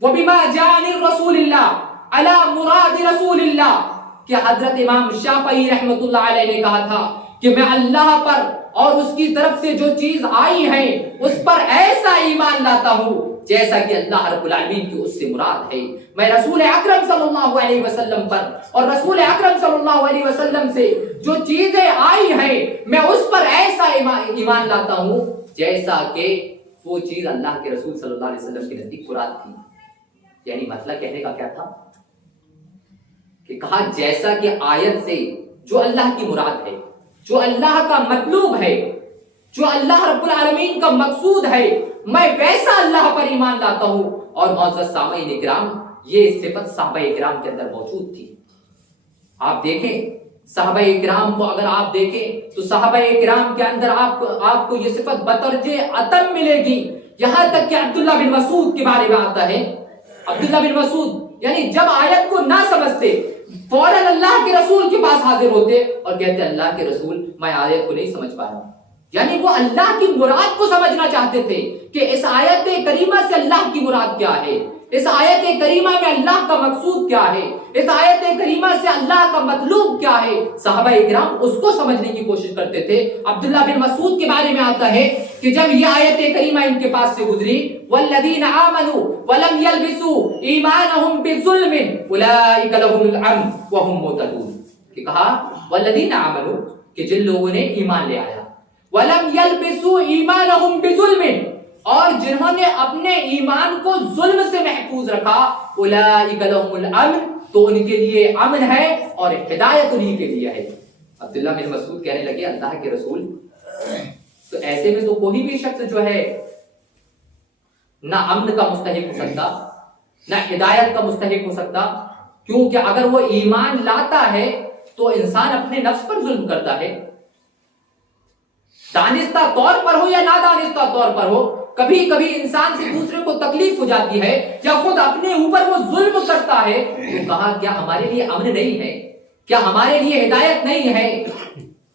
وبما جعل الرسول اللہ على مراد رسول اللہ، کہ حضرت امام شافعی رحمۃ اللہ علیہ نے کہا تھا کہ میں اللہ پر اور اس کی طرف سے جو چیز آئی ہے اس پر ایسا ایمان لاتا ہوں جیسا کہ اللہ رب العالمین کی اس سے مراد ہے۔ میں رسول اکرم صلی اللہ علیہ وسلم پر اور رسول اکرم صلی اللہ علیہ وسلم سے جو چیزیں آئی ہیں میں اس پر ایسا ایمان لاتا ہوں جیسا کہ وہ چیز اللہ کے رسول صلی اللہ علیہ وسلم کے نزدیک مراد تھی۔ یعنی مطلب کہنے کا کیا تھا کہ کہا جیسا کہ آیت سے جو اللہ کی مراد ہے، جو اللہ کا مطلوب ہے، جو اللہ رب العالمین کا مقصود ہے، میں ویسا اللہ پر ایمان لاتا ہوں۔ اور معزز سامعین کرام، یہ صفت صحابہ کرام کے اندر موجود تھی۔ آپ دیکھیں صحابہ کرام کو اگر آپ دیکھیں تو صحابہ کرام کے اندر آپ کو یہ صفت بترجے عتم ملے گی، یہاں تک کہ عبداللہ بن مسعود کے بارے میں آتا ہے۔ عبداللہ بن مسعود یعنی جب آیت کو نہ سمجھتے فوراً اللہ کے رسول کے پاس حاضر ہوتے اور کہتے اللہ کے رسول میں آیت کو نہیں سمجھ پا رہا ہوں، یعنی وہ اللہ کی مراد کو سمجھنا چاہتے تھے کہ اس آیت کریمہ سے اللہ کی مراد کیا ہے، اس آیت کریمہ میں اللہ کا مقصود کیا ہے، اس آیت کریمہ سے اللہ کا مطلوب کیا ہے، صحابہ اکرام اس کو سمجھنے کی کوشش کرتے تھے۔ عبداللہ بن مسعود کے بارے میں آتا ہے کہ جب یہ آیت کریمہ ان کے پاس سے گزری، والذین آمنوا ولم یلبسوا ایمانہم بظلم اولئک لهم الامن وهم مہتدون، کہ کہا والذین آمنوا، کہ جن لوگوں نے ایمان لے آیا، ولم یلبسوا ایمانہم بظلم، اور جنہوں نے اپنے ایمان کو ظلم سے محفوظ رکھا، اولئک لهم الامن، تو ان کے لیے امن ہے اور ہدایت انہی کے لیے ہے۔ عبداللہ بن مسعود کہنے لگے اللہ کے رسول، تو ایسے میں تو کوئی بھی شخص جو ہے نہ امن کا مستحق ہو سکتا، نہ ہدایت کا مستحق ہو سکتا، کیونکہ اگر وہ ایمان لاتا ہے تو انسان اپنے نفس پر ظلم کرتا ہے، دانستہ طور پر ہو یا نادانستہ طور پر ہو۔ کبھی کبھی انسان سے دوسرے کو تکلیف ہو جاتی ہے یا خود اپنے اوپر وہ ظلم کرتا ہے، تو کہا کیا ہمارے لیے امن نہیں ہے، کیا ہمارے لیے ہدایت نہیں ہے؟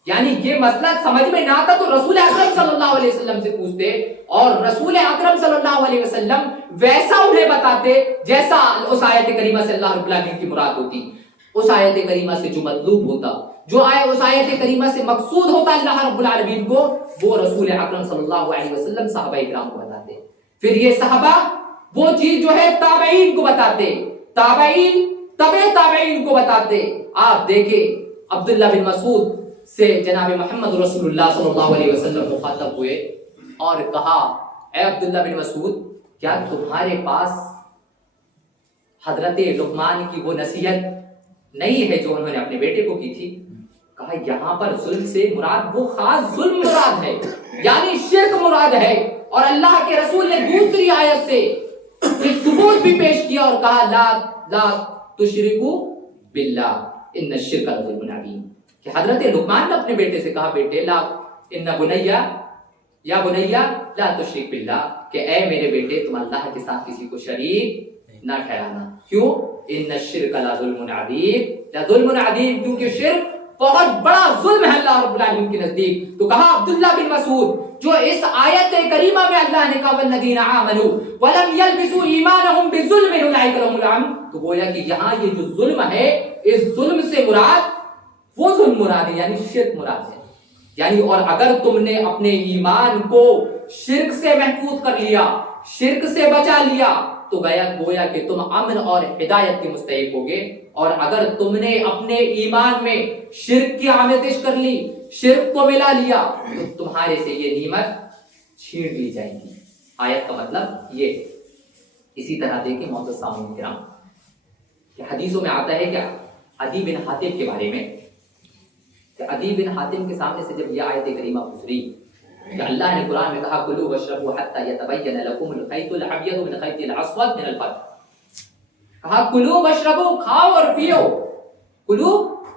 یعنی یہ مسئلہ سمجھ میں نہ آتا تو رسول اکرم صلی اللہ علیہ وسلم سے پوچھتے، اور رسول اکرم صلی اللہ علیہ وسلم ویسا انہیں بتاتے جیسا اس آیت کریمہ سے اللہ رب العالمین کی مراد ہوتی، اس آیت کریمہ سے جو مطلوب ہوتا، جو اس آیت کریمہ سے مقصود ہوتا اللہ رب العالمین کو، وہ رسول اکرم صلی اللہ علیہ وسلم صحابہ اکرام کو بتاتے۔ پھر یہ صحابہ وہ چیز جو ہے تابعین کو بتاتے، تابعین تابعین کو بتاتے۔ آپ دیکھیں عبداللہ بن مسعود سے جناب محمد رسول اللہ صلی اللہ علیہ وسلم مخاطب ہوئے اور کہا اے عبداللہ بن مسعود، کیا تمہارے پاس حضرت لقمان کی وہ نصیحت نہیں ہے جو انہوں نے اپنے بیٹے کو کی تھی؟ کہا یہاں پر ظلم سے مراد وہ خاص ظلم مراد ہے، یعنی شرک مراد ہے، اور اللہ کے رسول نے دوسری آیت سے ایک ثبوت بھی پیش کیا اور کہا لا تشرکوا باللہ ان الشرک لظلم عظیم، کہ حضرت لقمان نے اپنے بیٹے سے کہا بیٹے یا بنیا لا تشرک باللہ، کہ اے میرے بیٹے تم اللہ کے ساتھ کسی کو شریک نہ ٹھہرانا۔ کیوں؟ ان الشرک لظلم عظیم، لظلم عظیم، کیونکہ شرک بہت بڑا ظلم ہے اللہ رب العالمین کے نزدیک۔ تو کہا عبداللہ بن مسعود جو اس آیت کریمہ میں اللہ نے کہا والذین آمنوا ولم یلبسوا ایمانہم بظلم اولئک لهم الامن، تو گویا کہ یہاں یہ جو ظلم ہے، اس ظلم سے مراد وہ ظلم مراد ہے، یعنی شرک مراد ہے، یعنی اور اگر تم نے اپنے ایمان کو شرک سے محفوظ کر لیا، شرک سے بچا لیا، تو گویا کہ تم امن اور ہدایت کے مستحق ہوگے، اور اگر تم نے اپنے ایمان میں شرک کی آمیزش کر لی، شرک کو ملا لیا، تو تمہارے سے یہ نعمت چھین لی جائے گی۔ آیت کا مطلب یہ ہے۔ اسی طرح دیکھیں معزز سامعین کرام کہ حدیثوں میں آتا ہے کہ عدی بن حاتم کے بارے میں، کہ عدی بن حاتم کے سامنے سے جب یہ آیت کریمہ گزری کہ اللہ نے قرآن میں کہا کلوا واشربوا حتی یتبین لکم الخیط الابیض من الخیط الاسود من الفجر، کہا کلو واشربو، کھاؤ اور پیو، کلو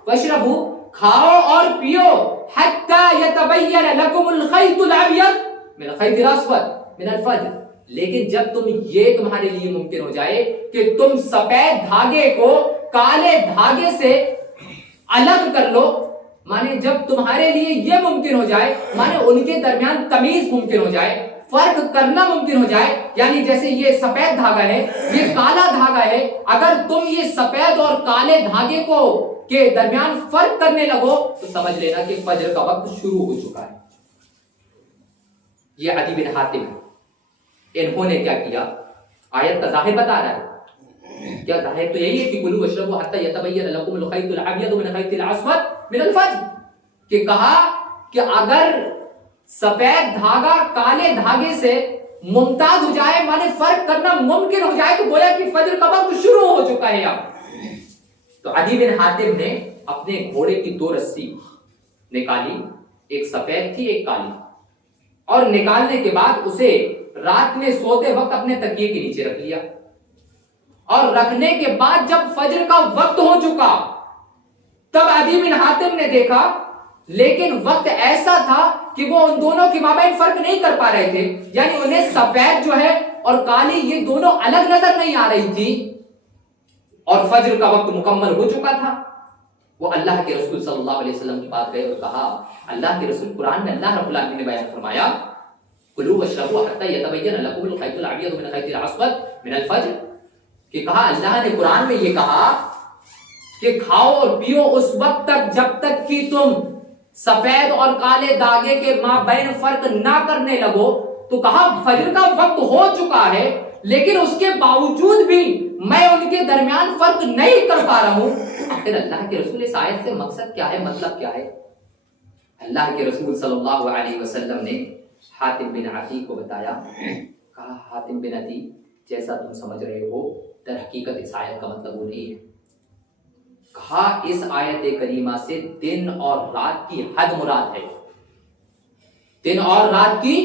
واشربو، کھاؤ اور پیو، حتی یتبین لکم الخیط الابیض من الخیط الاسود من الفجر، لیکن جب تمہارے لیے ممکن ہو جائے کہ تم سفید دھاگے کو کالے دھاگے سے الگ کر لو، مانے جب تمہارے لیے یہ ممکن ہو جائے، مانے ان کے درمیان تمیز ممکن ہو جائے، فرق کرنا ممکن ہو جائے، یعنی جیسے یہ سفید دھاگا ہے، یہ کالا دھاگا ہے، اگر تم یہ سفید اور کالے دھاگے کو کے درمیان فرق کرنے لگو تو سمجھ لینا کہ فجر کا وقت شروع ہو چکا ہے۔ یہ عدی بن حاتم، انہوں نے کیا کیا؟ آیت کا ظاہر بتا رہا ہے، کیا ظاہر تو یہی ہے کہ کلوا واشربوا حتی یتبین لکم الخیط الابیض من الخیط الاسود من الفجر، کہ کہا کہ اگر سفید دھاگا کالے دھاگے سے ممتاز ہو جائے، مانے فرق کرنا ممکن ہو جائے، تو گویا کہ فجر کا وقت شروع ہو چکا ہے اب۔ تو عدی بن حاتم نے اپنے گھوڑے کی 2 رسی نکالی، ایک سفید تھی ایک کالی، اور نکالنے کے بعد اسے رات میں سوتے وقت اپنے تکیے کے نیچے رکھ لیا، اور رکھنے کے بعد جب فجر کا وقت ہو چکا تب عدی بن حاتم نے دیکھا، لیکن وقت ایسا تھا کہ وہ ان دونوں کے مابین فرق نہیں کر پا رہے تھے، یعنی انہیں سفید جو ہے اور کالی یہ دونوں الگ نظر نہیں آ رہی تھی، اور فجر کا وقت مکمل ہو چکا تھا۔ وہ اللہ کے رسول صلی اللہ علیہ وسلم کے پاس گئے اور کہا اللہ کے رسول، قرآن میں اللہ رب العالمین نے بیان فرمایا کلوا واشربوا حتی یتبین لکم الخیط الابیض من الخیط الاسود من الفجر، کہ کہا اللہ نے قرآن میں یہ کہا کہ کھاؤ اور پیو اس وقت تک جب تک کہ تم سفید اور کالے داغے کے مابین فرق نہ کرنے لگو. تو کہا فجر کا وقت ہو چکا ہے لیکن اس کے باوجود بھی میں ان کے درمیان فرق نہیں کر پا رہا ہوں. آخر اللہ کے رسول اس آیت سے مقصد کیا ہے, مطلب کیا ہے؟ اللہ کے رسول صلی اللہ علیہ وسلم نے حاتم بن عدی کو بتایا. کہا حاتم بن عدی جیسا تم سمجھ رہے ہو در حقیقت اس آیت کا مطلب وہ نہیں ہے. کہا اس آیت کریمہ سے دن اور رات کی حد مراد ہے. دن اور رات کی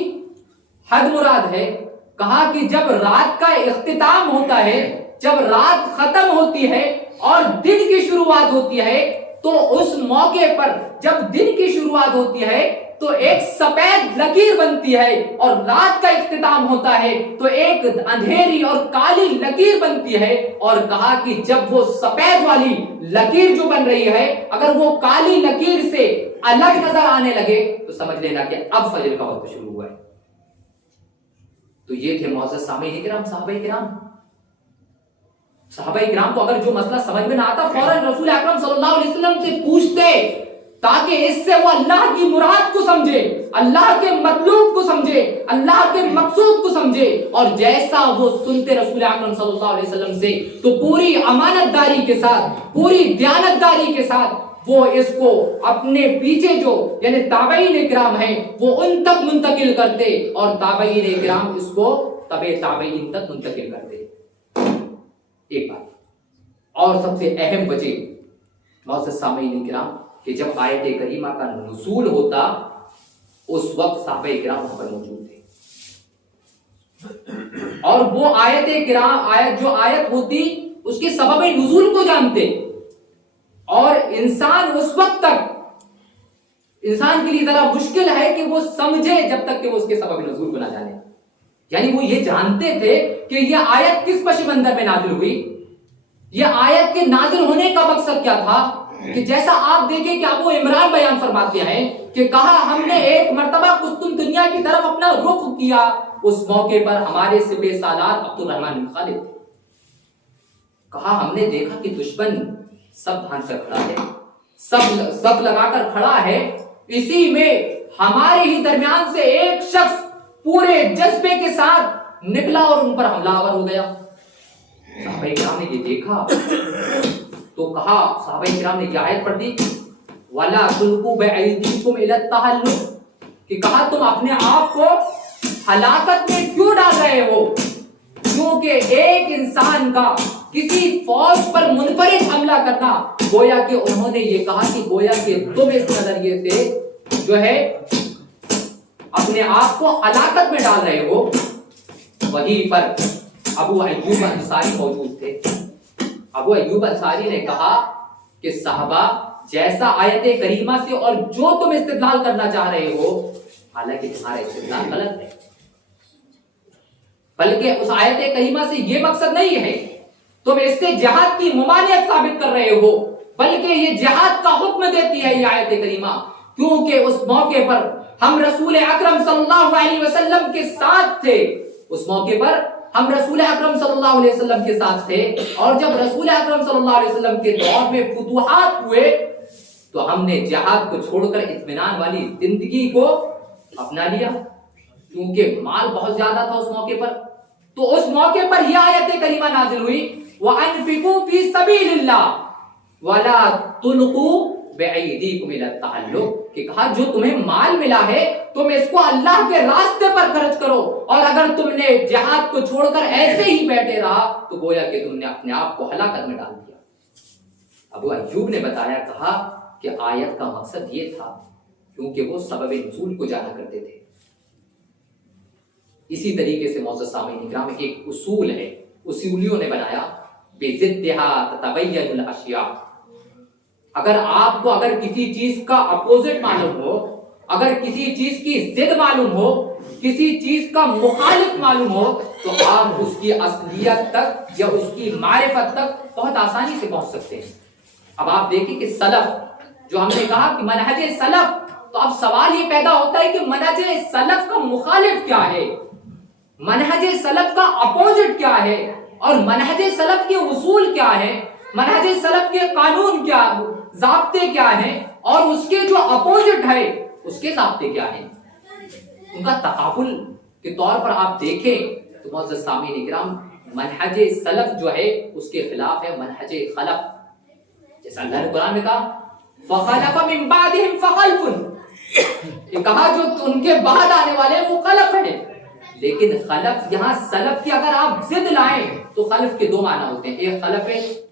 حد مراد ہے. کہا کہ جب رات کا اختتام ہوتا ہے, جب رات ختم ہوتی ہے اور دن کی شروعات ہوتی ہے, تو اس موقع پر جب دن کی شروعات ہوتی ہے تو ایک سفید لکیر بنتی ہے, اور رات کا اختتام ہوتا ہے تو ایک اندھیری اور کالی لکیر بنتی ہے. اور کہا کہ جب وہ سفید والی لکیر جو بن رہی ہے اگر وہ کالی لکیر سے الگ نظر آنے لگے تو سمجھ لینا کہ اب فجر کا وقت شروع ہوا ہے. تو یہ تھے معزز سامعین کرام صحابہ کرام. صحابہ کرام کو اگر جو مسئلہ سمجھ میں نہ آتا فوراً رسول اکرم صلی اللہ علیہ وسلم سے پوچھتے تاکہ اس سے وہ اللہ کی مراد کو سمجھے, اللہ کے مطلوب کو سمجھے, اللہ کے مقصود کو سمجھے. اور جیسا وہ سنتے رسول اکرم صلی اللہ علیہ وسلم سے تو پوری امانت داری کے ساتھ, پوری دیانت داری کے ساتھ وہ اس کو اپنے پیچھے جو یعنی تابعین کرام ہیں وہ ان تک منتقل کرتے, اور تابعین کرام اس کو تبع تابعین تک منتقل کرتے. ایک بات اور سب سے اہم وجہ معزز سامعین کرام کہ جب آیت کریمہ کا نزول ہوتا اس وقت صحابہ کرام وہاں پر موجود تھے, اور وہ آیت جو آیت ہوتی اس کے سبب نزول کو جانتے. اور انسان اس وقت تک انسان کے لیے ذرا مشکل ہے کہ وہ سمجھے جب تک کہ وہ اس کے سبب نزول کو نہ جانے. یعنی وہ یہ جانتے تھے کہ یہ آیت کس پس منظر میں نازل ہوئی, یہ آیت کے نازل ہونے کا مقصد کیا تھا. کہ جیسا آپ دیکھیں کہ ابو عمران بیان فرماتے ہیں کہ کہا ہم نے ایک مرتبہ قسطنطنیہ کی طرف اپنا رخ کیا, اس موقع پر ہمارے سپہ سالار عبد الرحمن بن خالد تھے. کہا ہم نے دیکھا کہ دشمن سب دھان کر کھڑا ہے, سب لگا کر کھڑا ہے, اسی میں ہمارے ہی درمیان سے ایک شخص پورے جذبے کے ساتھ نکلا اور ان پر حملہ آور ہو گیا. صحابہ کرام نے یہ دیکھا تو کہا, صحابہ کرام نے یہ آیت پڑھ دی وَلَا تُلْقُوا بِأَيْدِيكُمْ إِلَى التَّهَلُّكِ, کہ کہا تم اپنے آپ کو ہلاکت میں کیوں ڈال رہے ہو, کیونکہ ایک انسان کا کسی فوج پر منفرد حملہ کرنا گویا کہ انہوں نے یہ کہا کہ گویا کہ تم اس نظریے سے جو ہے اپنے آپ کو ہلاکت میں ڈال رہے ہو. وہیں پر ابو ایوب انصاری موجود تھے. ابو ایوب انصاری نے کہا کہ صحابہ جیسا آیت کریمہ سے اور جو تم استدلال کرنا چاہ رہے ہو حالانکہ تمہارا استدلال غلط ہے, بلکہ اس آیت کریمہ سے یہ مقصد نہیں ہے تم اس سے جہاد کی ممانعت ثابت کر رہے ہو, بلکہ یہ جہاد کا حکم دیتی ہے یہ آیت کریمہ, کیونکہ اس موقع پر ہم رسول اکرم صلی اللہ علیہ وسلم کے ساتھ تھے. اس موقع پر ہم رسول اکرم صلی اللہ علیہ وسلم کے ساتھ تھے, اور جب رسول اکرم صلی اللہ علیہ وسلم کے دور میں فتوحات ہوئے تو ہم نے جہاد کو چھوڑ کر اطمینان والی زندگی کو اپنا لیا, کیونکہ مال بہت زیادہ تھا اس موقع پر. تو اس موقع پر یہ آیت کریمہ نازل ہوئی وَأَنفِقُوا فِي سَبِيلِ اللَّهِ وَلَا تُلْقُوا بِأَيْدِيكُمْ إِلَى التَّهَلُّكِ, کہ کہا جو تمہیں مال ملا ہے تم اس کو اللہ کے راستے پر خرچ کرو, اور اگر تم نے جہاد کو چھوڑ کر ایسے ہی بیٹھے رہا تو گویا کہ تم نے اپنے آپ کو ہلاکت میں ڈال دیا. ابو ایوب نے بتایا, کہا کہ آیت کا مقصد یہ تھا کیونکہ وہ سبب نزول کو جانا کرتے تھے. اسی طریقے سے معزز سامعین اکرام ایک اصول ہے, اصولیوں نے بنایا بِضِدِّهَا تَتَبَيَّنُ الْأَشْيَاءُ. اگر کسی چیز کا اپوزٹ معلوم ہو, اگر کسی چیز کی ضد معلوم ہو, کسی چیز کا مخالف معلوم ہو, تو آپ اس کی اصلیت تک یا اس کی معرفت تک بہت آسانی سے پہنچ سکتے ہیں. اب آپ دیکھیں کہ سلف جو ہم نے کہا کہ منہج سلف, تو اب سوال یہ پیدا ہوتا ہے کہ منہج سلف کا مخالف کیا ہے, منہج سلف کا اپوزٹ کیا ہے. اور منہج سلف کے اصول کیا ہیں، منہج سلف کے قانون کیا، ضابطے کیا ہیں، اور اس کے جو اپوزٹ ہے اس کے ضابطے کیا ہیں، ان کا تقابل کے طور پر آپ دیکھیں تو معزز سامعین کرام، منہج سلف جو ہے اس کے خلاف ہے منہج خلف. جیسا اللہ نے قرآن میں کہا فَخَلَفَ مِن بَعْدِهِمْ فَخَلْفٌ، یہ کہا جو ان کے بعد آنے والے وہ خلف ہیں. لیکن خلف یہاں سلف کی اگر آپ ضد لائیں تو خلف کے دو معنی ہوتے ہیں، ایک خلف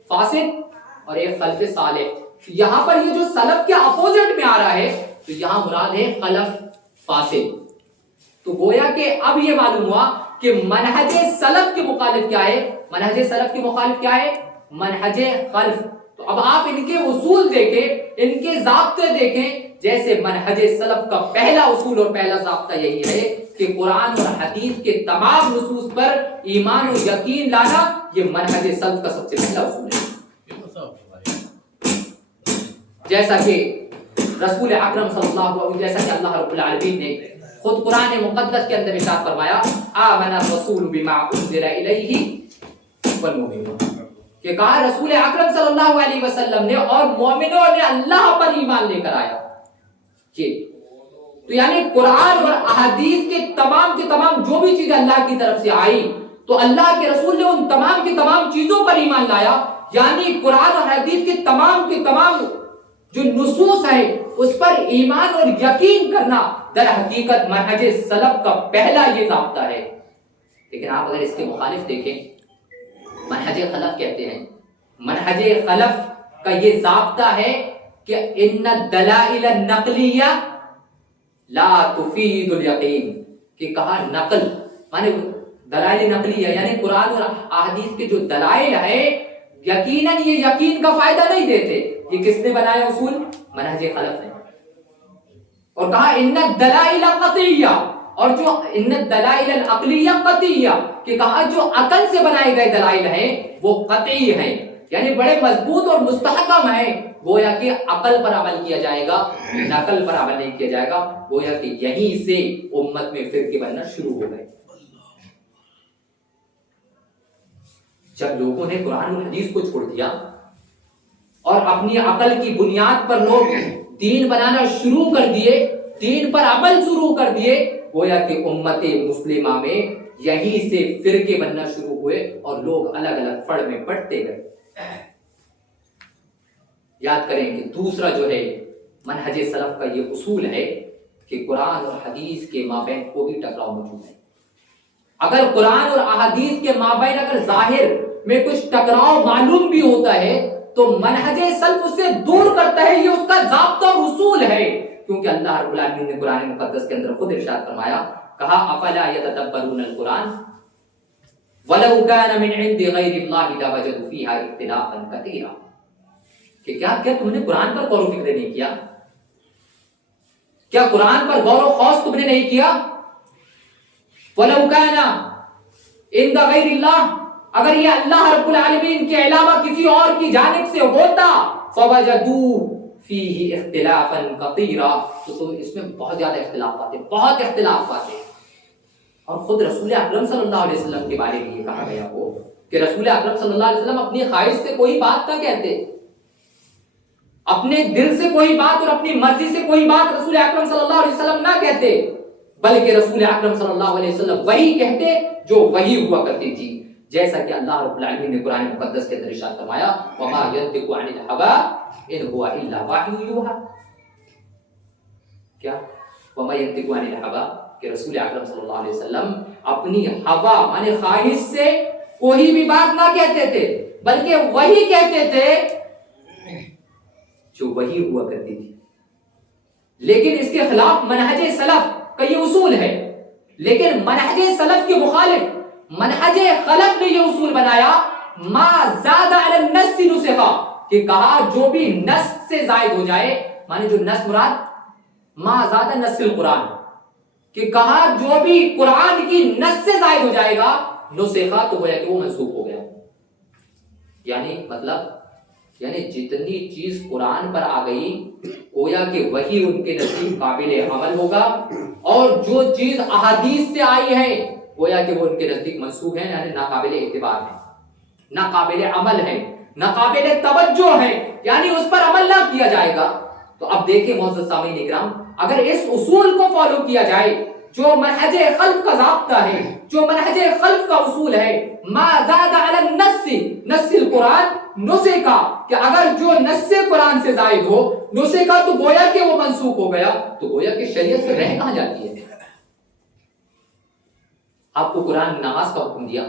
فاسد اور ایک خلف صالح. یہاں پر یہ جو سلف کے اپوزٹ میں آ رہا ہے تو یہاں مراد ہے خلف فاسد. تو گویا کہ اب یہ معلوم ہوا کہ منہج سلف کے مخالف کیا ہے، منہج سلف کے مخالف کیا ہے، منہج خلف. تو اب آپ ان کے اصول دیکھیں، ان کے ضابطے دیکھیں. جیسے منہج سلف کا پہلا اصول اور پہلا ضابطہ یہی ہے کہ قرآن اور حدیث کے تمام نصوص پر ایمان و یقین لانا، یہ منہج سلف کا سب سے پہلا اصول ہے. جیسا کہ رسول اکرم صلی اللہ علیہ وسلم، جیسا کہ اللہ رب العالمین نے خود قرآن مقدس کے اندر ارشاد فرمایا آمن الرسول بما انزل الیہ والمؤمنون، کہ کہا رسول اکرم صلی اللہ علیہ وسلم نے اور مومنوں نے اللہ پر ایمان لے کر آیا. تو یعنی قرآن اور احادیث کے تمام جو بھی چیزیں اللہ کی طرف سے آئی تو اللہ کے رسول نے ان تمام کی تمام چیزوں پر ایمان لایا. یعنی قرآن اور حدیث کے تمام جو نصوص ہے اس پر ایمان اور یقین کرنا در حقیقت منہج سلف کا پہلا یہ ضابطہ ہے. لیکن آپ اگر اس کے مخالف دیکھیں، منہج خلف کہتے ہیں، منہج خلف کا یہ ضابطہ ہے کہ ان الدلائل النقلیہ لا تفید الیقین، کہ کہا نقل مانے دلائل نقلیہ یعنی قرآن اور احادیث کے جو دلائل ہیں یقیناً یہ یقین کا فائدہ نہیں دیتے. یہ کس نے بنایا اصول؟ منہج خلف نے. اور کہا ان الدلائل قطعیہ، اور جو ان الدلائل العقلیہ قطعیہ، کہ کہا جو عقل سے بنائے گئے دلائل ہیں وہ قطعی ہیں، یعنی بڑے مضبوط اور مستحکم ہیں. گویا کہ عقل پر عمل کیا جائے گا، نقل پر عمل نہیں کیا جائے گا. گویا کہ یہیں سے امت میں فرقے بننا شروع ہو گئے. جب لوگوں نے قرآن اور حدیث کو چھوڑ دیا اور اپنی عقل کی بنیاد پر لوگ دین بنانا شروع کر دیے، دین پر عمل شروع کر دیے، گویا کہ امت مسلمہ میں یہیں سے فرقے بننا شروع ہوئے اور لوگ الگ الگ پھڑ میں بٹتے گئے. یاد کریں کہ دوسرا جو ہے منہج سلف کا یہ اصول ہے کہ قرآن اور حدیث کے مابین کوئی ٹکراؤ موجود ہے. اگر قرآن اور احادیث کے مابین اگر ظاہر میں کچھ ٹکراؤ معلوم بھی ہوتا ہے تو منہج سلف اسے دور کرتا ہے. یہ اس کا ضابطہ اور اصول ہے، کیونکہ اللہ رب العالمین نے قرآن مقدس کے اندر خود ارشاد فرمایا، کہا افلا یتدبرون القرآن ولو کان من عند غیر اللہ لوجدوا فیہا اختلافا کثیرا، کہ کیا تم نے قرآن پر غور و فکر نہیں کیا؟ کیا قرآن پر غور و خوض تم نے نہیں کیا؟ وَلَوْ كَانَ عِنْدَ غَيْرِ اللَّهِ، اگر یہ اللہ رب العالمین کے علاوہ کسی اور کی جانب سے ہوتا فَوَجَدُوا فِيهِ اخْتِلَافًا كَثِيرًا، تو تم اس میں بہت زیادہ اختلاف پاتے. اور خود رسول اکرم صلی اللہ علیہ وسلم کے بارے میں یہ کہا گیا ہو کہ رسول اکرم صلی اللہ علیہ وسلم اپنی خواہش سے کوئی بات نہ کہتے، اپنے دل سے کوئی بات اور اپنی مرضی سے کوئی بات رسول اکرم صلی اللہ علیہ وسلم نہ کہتے، بلکہ رسول اکرم صلی اللہ علیہ وسلم وہی کہتے جو وہی ہوا کرتی تھی. جیسا کہ اللہ رب العالمین نے قرآن مقدس کے اندر ارشاد فرمایا وما ينطق عن الهوى ان هو الا وحی یوحی، کیا وما ينطق عن الهوى، کہ رسول اکرم صلی اللہ علیہ وسلم اپنی ہوا مانے خواہش سے کوئی بھی بات نہ کہتے تھے، بلکہ وہی کہتے تھے جو وہی ہوا کرتی تھی. لیکن اس کے خلاف منہج سلف کا یہ اصول ہے. لیکن منہج سلف کے مخالف منہج خلف نے یہ اصول بنایا ما زاد علی النص نسخا، کہ کہا جو بھی نص سے زائد ہو جائے، مانے جو نص مراد ما زاد نص القرآن، کہ کہا جو بھی قرآن کی نص سے زائد ہو جائے گا نسخا، تو گویا کہ وہ منسوخ ہو گیا. یعنی مطلب جتنی چیز قرآن پر آ گئی گویا کہ وہی ان کے نزدیک قابل عمل ہوگا، اور جو چیز احادیث سے آئی ہے گویا کہ وہ ان کے نزدیک منسوخ ہے، یعنی ناقابل اعتبار ہے. ناقابل عمل ہے، ناقابل توجہ ہے، یعنی اس پر عمل نہ کیا جائے گا۔ تو اب دیکھیں معزز سامعین اکرام، اگر اس اصول کو فالو کیا جائے جو منہج خلف کا ضابطہ ہے، جو منہج خلف کا اصول ہے، ما زاد علی النص، نص القرآن نسخہ، کہ اگر جو نص قرآن سے زائد ہو نسخہ تو گویا کہ وہ منسوخ ہو گیا، تو گویا کہ شریعت سے رہ کہاں جاتی ہے؟ آپ کو قرآن نماز کا حکم دیا،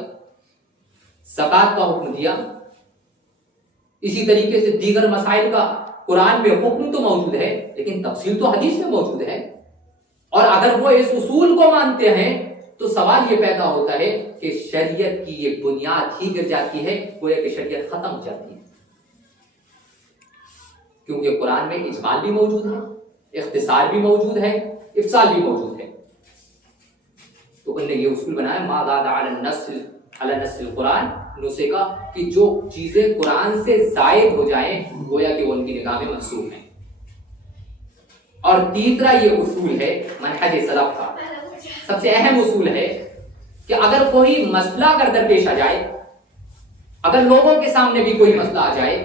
زکوٰۃ کا حکم دیا، اسی طریقے سے دیگر مسائل کا قرآن میں حکم تو موجود ہے، لیکن تفصیل تو حدیث میں موجود ہے۔ اور اگر وہ اس اصول کو مانتے ہیں تو سوال یہ پیدا ہوتا ہے کہ شریعت کی یہ بنیاد ہی گر جاتی ہے، گویا کہ شریعت ختم ہو جاتی ہے، کیونکہ قرآن میں اجمال بھی موجود ہے، اختصار بھی موجود ہے، افصال بھی موجود ہے۔ تو انہوں نے یہ اصول بنایا ما زاد علی نص القرآن نسخہ، کہ جو چیزیں قرآن سے زائد ہو جائیں گویا کہ وہ ان کی نگاہ میں منسوخ ہیں۔ اور تیسرا یہ اصول ہے منہج سلف کا، سب سے اہم اصول ہے کہ اگر کوئی مسئلہ اگر درپیش آ جائے، اگر لوگوں کے سامنے بھی کوئی مسئلہ آ جائے،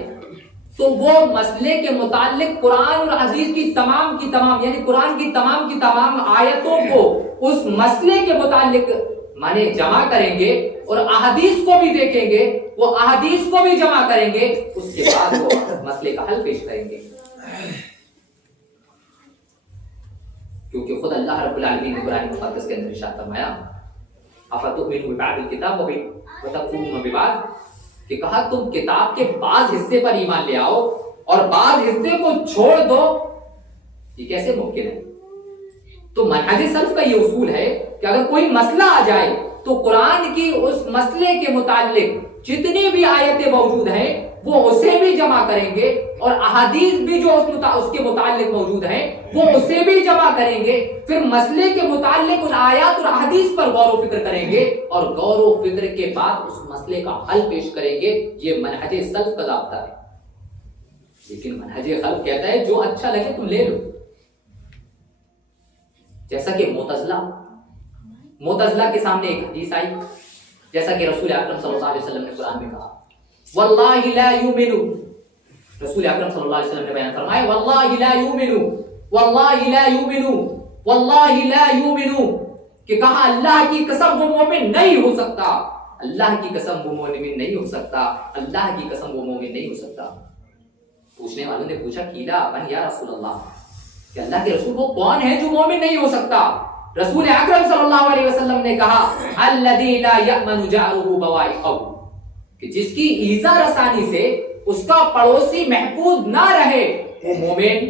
تو وہ مسئلے کے متعلق قرآن اور حدیث کی تمام یعنی قرآن کی تمام آیتوں کو اس مسئلے کے متعلق مانے جمع کریں گے، اور احادیث کو بھی دیکھیں گے، وہ احادیث کو بھی جمع کریں گے، اس کے بعد وہ مسئلے کا حل پیش کریں گے۔ کیونکہ خود اللہ رب العالمین نے قرآن مقدس کے اندر ارشاد فرمایا افتؤمنون ببعض الکتاب وتکفرون ببعض، کہ کہا تم کتاب کے بعض حصے پر ایمان لے آؤ اور بعض حصے کو چھوڑ دو، یہ کیسے ممکن ہے؟ تو منہج سلف کا یہ اصول ہے کہ اگر کوئی مسئلہ آ جائے تو قرآن کی اس مسئلے کے متعلق جتنی بھی آیتیں موجود ہیں وہ اسے بھی جمع کریں گے، اور احادیث بھی جو اس کے متعلق موجود ہیں وہ اسے بھی جمع کریں گے، پھر مسئلے کے متعلق ان آیات اور احادیث پر غور و فکر کریں گے، اور غور و فکر کے بعد اس مسئلے کا حل پیش کریں گے۔ یہ منہج سلف کا ضابطہ ہے۔ لیکن منہج خلف کہتا ہے جو اچھا لگے تم لے لو، جیسا کہ معتزلہ کے سامنے ایک حدیث آئی، جیسا کہ رسول اکرم صلی اللہ علیہ وسلم نے قرآن میں کہا واللہ لا یؤمن، رسول اکرم صلی اللہ علیہ وسلم نے بیان فرمایا واللہ لا یؤمن، واللہ لا یؤمن، واللہ لا یؤمن، کہ کہا اللہ کی قسم وہ مومن نہیں ہو سکتا، اللہ کی قسم وہ مومن نہیں ہو سکتا، اللہ کی قسم وہ مومن نہیں ہو سکتا۔ پوچھنے والوں نے پوچھا قیلا من یا رسول اللہ، کہ اللہ کے رسول وہ کون ہے جو مومن نہیں ہو سکتا؟ رسول اکرم صلی اللہ علیہ وسلم نے کہا الذی لا یأمن جارہ بوائقہ، کہ جس کی ایذا رسانی سے اس کا پڑوسی محفوظ نہ رہے وہ مومن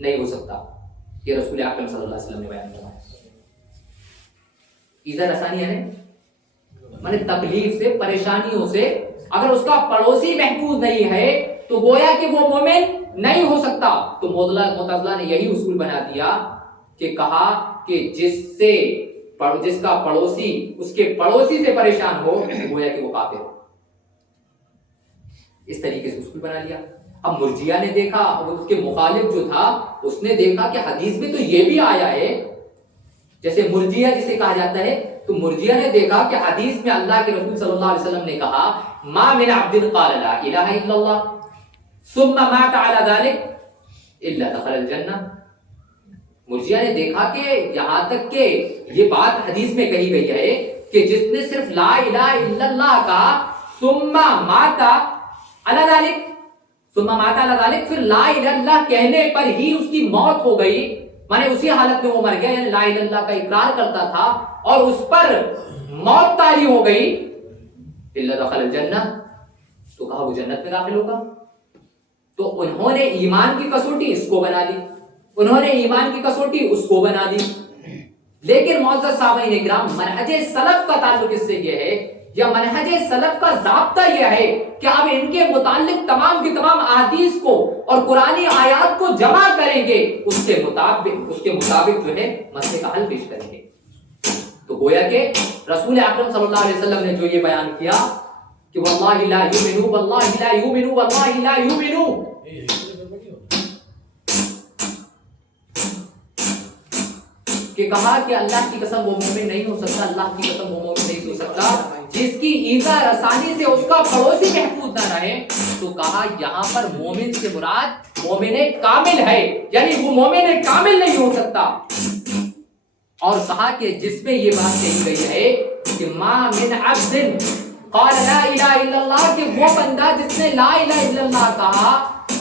نہیں ہو سکتا۔ یہ رسول اکرم صلی اللہ علیہ وسلم نے بیان کیا۔ ایذا رسانی یعنی مانے تکلیف سے، پریشانیوں سے، اگر اس کا پڑوسی محفوظ نہیں ہے تو گویا کہ وہ مومن نہیں ہو سکتا۔ تو معتزلہ نے یہی اصول بنا دیا کہ کہا کہ جس کا پڑوسی اس کے پڑوسی سے پریشان ہو گویا کہ وہ کافر ہو، اس طریقے سے اصول بنا لیا۔ اب مرجیہ نے دیکھا، اب اس کے مخالف جو تھا اس نے دیکھا کہ حدیث میں تو یہ بھی آیا ہے، جیسے مرجیہ جسے کہا جاتا ہے، تو مرجیہ نے دیکھا کہ حدیث میں اللہ کے رسول صلی اللہ علیہ وسلم نے کہا ما من عبد قال لا الہ الا اللہ ثم مات على ذلك الا دخل الجنہ۔ مرجیہ نے دیکھا کہ یہاں تک کہ یہ بات حدیث میں کہی گئی ہے کہ جس نے صرف لا الہ الا اللہ کہا ثم مات على ذلك، ثم مات على ذلك، پھر لا الہ الا اللہ کہنے پر ہی اس کی موت ہو گئی، مانے اسی حالت میں وہ مر گیا، یعنی لا الہ الا اللہ کا اقرار کرتا تھا اور اس پر موت طاری ہو گئی، الا دخل الجنہ، تو کہا وہ جنت میں داخل ہوگا۔ تو انہوں نے ایمان کی کسوٹی اس کو بنا دی، انہوں نے ایمان کی کسوٹی اس کو بنا دی۔ لیکن معزز سامعین اکرام، منہج سلف کا تعلق اس سے یہ ہے، یا منہج سلف کا ضابطہ یہ ہے کہ اب ان کے متعلق تمام کی تمام احادیث کو اور قرآنی آیات کو جمع کریں گے، اس کے مطابق جو ہے مسئلے کا حل پیش کریں گے۔ تو گویا کہ رسول اکرم صلی اللہ علیہ وسلم نے جو یہ بیان کیا کہ واللہ لا یؤمنو، واللہ لا یؤمنو، واللہ لا یؤمنو، کہ کہا کہ اللہ کی قسم وہ مومن نہیں ہو سکتا، اللہ کی قسم وہ مومن نہیں ہو سکتا، جس کی ایذا رسانی سے اس کا پڑوسی محفوظ نہ رہے، تو کہا یہاں پر مومن سے مراد مومن کامل ہے، یعنی وہ مومن کامل نہیں ہو سکتا۔ اور کہا کہ جس میں یہ بات کہی گئی ہے کہ ما من عبد قال لا الہ الا اللہ، کہ وہ بندہ جس نے لا الہ الا اللہ کہا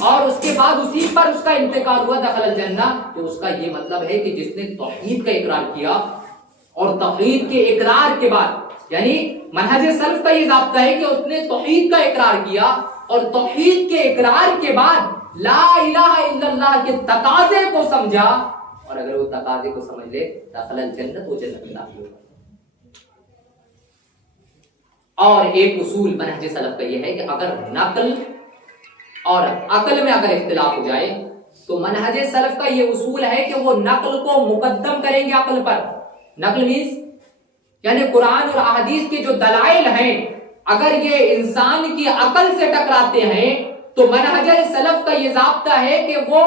اور اس کے بعد اسی پر اس کا انتقال ہوا دخل الجنہ، تو اس کا یہ مطلب ہے کہ جس نے توحید کا اقرار کیا اور توحید کے اقرار کے بعد، یعنی منہج سلف کا یہ ضابطہ ہے کہ اس نے توحید کا اقرار کیا اور توحید کے اقرار کے بعد لا الہ الا اللہ کے تقاضے کو سمجھا، اور اگر وہ تقاضے کو سمجھ لے دخل الجنت، وہ جنت میں داخل ہوگا۔ اور ایک اصول منہج سلف کا یہ ہے کہ اگر نقل اور عقل میں اگر اختلاف ہو جائے تو منہج سلف کا یہ اصول ہے کہ وہ نقل کو مقدم کریں گے عقل پر۔ نقل مینس یعنی قرآن اور احادیث کے جو دلائل ہیں اگر یہ انسان کی عقل سے ٹکراتے ہیں تو منہج سلف کا یہ ضابطہ ہے کہ وہ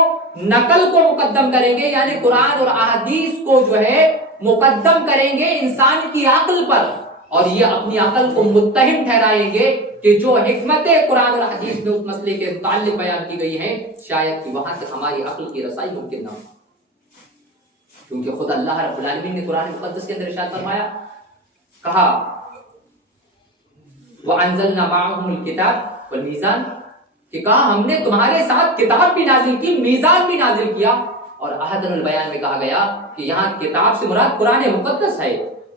نقل کو مقدم کریں گے، یعنی قرآن اور احادیث کو جو ہے مقدم کریں گے انسان کی عقل پر، اور یہ اپنی عقل کو متہم ٹھہرائیں گے کہ جو حکمت قرآن اور حدیث میں اس مسئلے کے متعلق بیان کی گئی ہیں شاید کہ وہاں تک ہماری عقل کی رسائی ممکن نہ ہو، کیونکہ خود اللہ رب العالمین نے قرآن مقدس کے اندر ارشاد فرمایا، کہا وَأَنزَلْنَا مَعَهُمُ الْكِتَابَ وَالْمِيزَانَ، کہ کہا ہم نے تمہارے ساتھ کتاب بھی نازل کی، میزان بھی نازل کیا، اور احد البیان میں کہا گیا کہ یہاں کتاب سے مراد قرآن مقدس ہے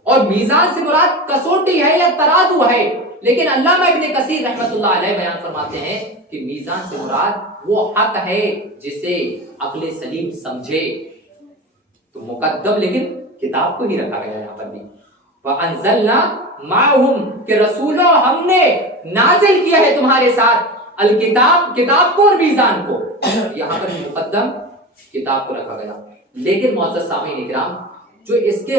اور میزان سے مراد کسوٹی ہے یا ترازو ہے، لیکن علامہ ابن کثیر رحمۃ اللہ علیہ بیان فرماتے ہیں کہ میزان سے مراد وہ حق ہے جسے عقل سلیم سمجھے، تو مقدم لیکن کتاب کو ہی رکھا گیا یہاں پر بھی۔ وَأَنزَلْنَا مَعَهُمْ، کہ رسولوں ہم نے نازل کیا ہے تمہارے ساتھ الکتاب، کتاب کو اور میزان کو، یہاں پر مقدم کتاب کو رکھا گیا۔ لیکن معزز سامعین اکرام، جو اس کے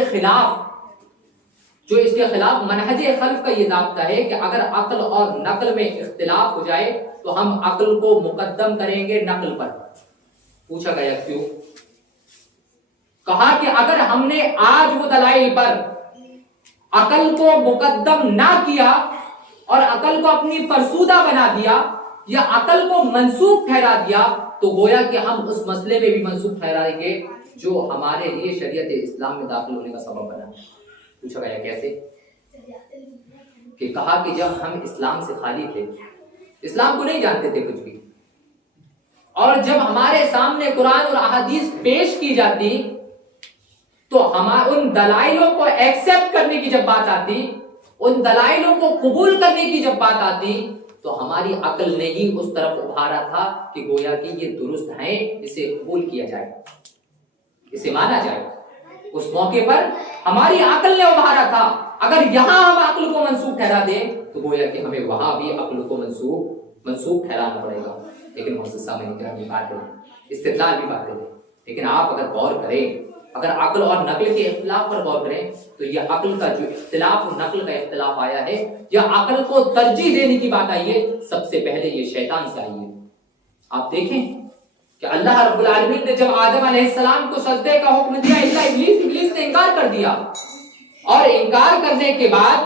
خلاف منہج خلف کا یہ ضابطہ ہے کہ اگر عقل اور نقل میں اختلاف ہو جائے تو ہم عقل کو مقدم کریں گے نقل پر۔ پوچھا گیا کیوں؟ کہا کہ اگر ہم نے آج وہ دلائل پر عقل کو مقدم نہ کیا اور عقل کو اپنی فرسودہ بنا دیا یا عقل کو منسوخ ٹھہرا دیا تو گویا کہ ہم اس مسئلے میں بھی منسوخ ٹھہرائیں گے جو ہمارے لیے شریعت اسلام میں داخل ہونے کا سبب بنا۔ پوچھا گیا کیسے؟ کہ کہا کہ جب ہم اسلام سے خالی تھے، اسلام کو نہیں جانتے تھے کچھ بھی، اور جب ہمارے سامنے قرآن اور احادیث پیش کی جاتی تو ہمارے ان دلائلوں کو ایکسپٹ کرنے کی جب بات آتی، ان دلائلوں کو قبول کرنے کی جب بات آتی تو ہماری عقل نے ہی اس طرف ابھارا تھا کہ گویا کہ یہ درست ہیں، اسے قبول کیا جائے، اسے مانا جائے۔ اس موقع پر ہماری عقل نے ابھارا تھا، اگر یہاں ہم عقل کو منسوخ ٹھہرا دیں تو گویا کہ ہمیں وہاں بھی عقل کو منسوخ ٹھہرانا پڑے گا۔ لیکن محترم سامعین کرام بھی بات کریں، استدلال بھی بات کریں، لیکن آپ اگر غور کریں، اگر عقل اور نقل کے اختلاف پر غور کریں تو یہ عقل کا جو اختلاف اور نقل کا اختلاف آیا ہے یا عقل کو ترجیح دینے کی بات آئی ہے، سب سے پہلے یہ شیطان سے آئی ہے۔ آپ دیکھیں کہ اللہ رب العالمین نے جب آدم علیہ السلام کو سجدے کا حکم دیا، ابلیس نے انکار کر دیا، اور انکار کرنے کے بعد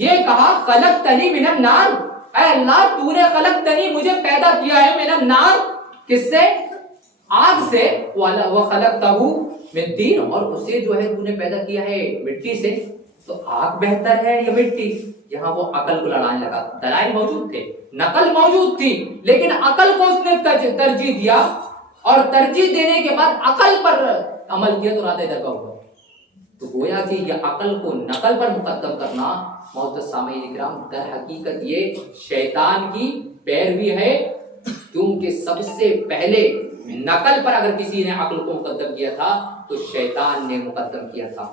یہ کہا خلقتنی من النار، اے اللہ تو نے خلقتنی، مجھے پیدا کیا ہے، من النار، کس سے؟ آگ سے، وخلقتہ من طین، اور اسے جو ہے تو نے پیدا کیا ہے مٹی سے، تو آگ بہتر ہے یا مٹی؟ یہاں وہ عقل کو لڑانے لگا۔ دلائل موجود تھے، نقل موجود تھی، لیکن عقل کو اس نے ترجیح دیا، اور ترجیح دینے کے بعد عقل پر عمل کیا تو رادہ درگاہ ہوا۔ تو گویا کہ یہ عقل کو نقل پر مقدم کرنا معزز سامعین اکرام در حقیقت یہ شیطان کی پیروی ہے، کیونکہ سب سے پہلے نقل پر اگر کسی نے عقل کو مقدم کیا تھا تو شیطان نے مقدم کیا تھا۔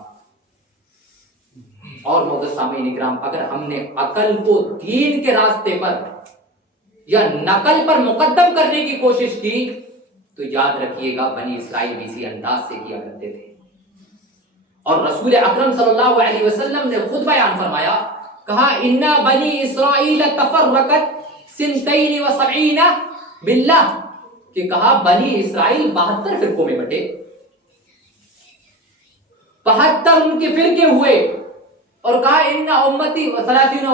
اور معزز سامعین اکرام، اگر ہم نے عقل کو دین کے راستے پر یا نقل پر مقدم کرنے کی کوشش کی تو یاد رکھیے گا بنی اسرائیل بھی اسی انداز سے کیا کرتے تھے، اور رسول اکرم صلی اللہ علیہ وسلم نے خود بیان فرمایا، کہا ان بنی اسرائیل تفرقت سنتین و سبعین باللہ، کہ کہا بنی اسرائیل 72 فرقوں میں بٹے، 72 ان کے فرقے ہوئے، اور کہا ان امتی ثلاثین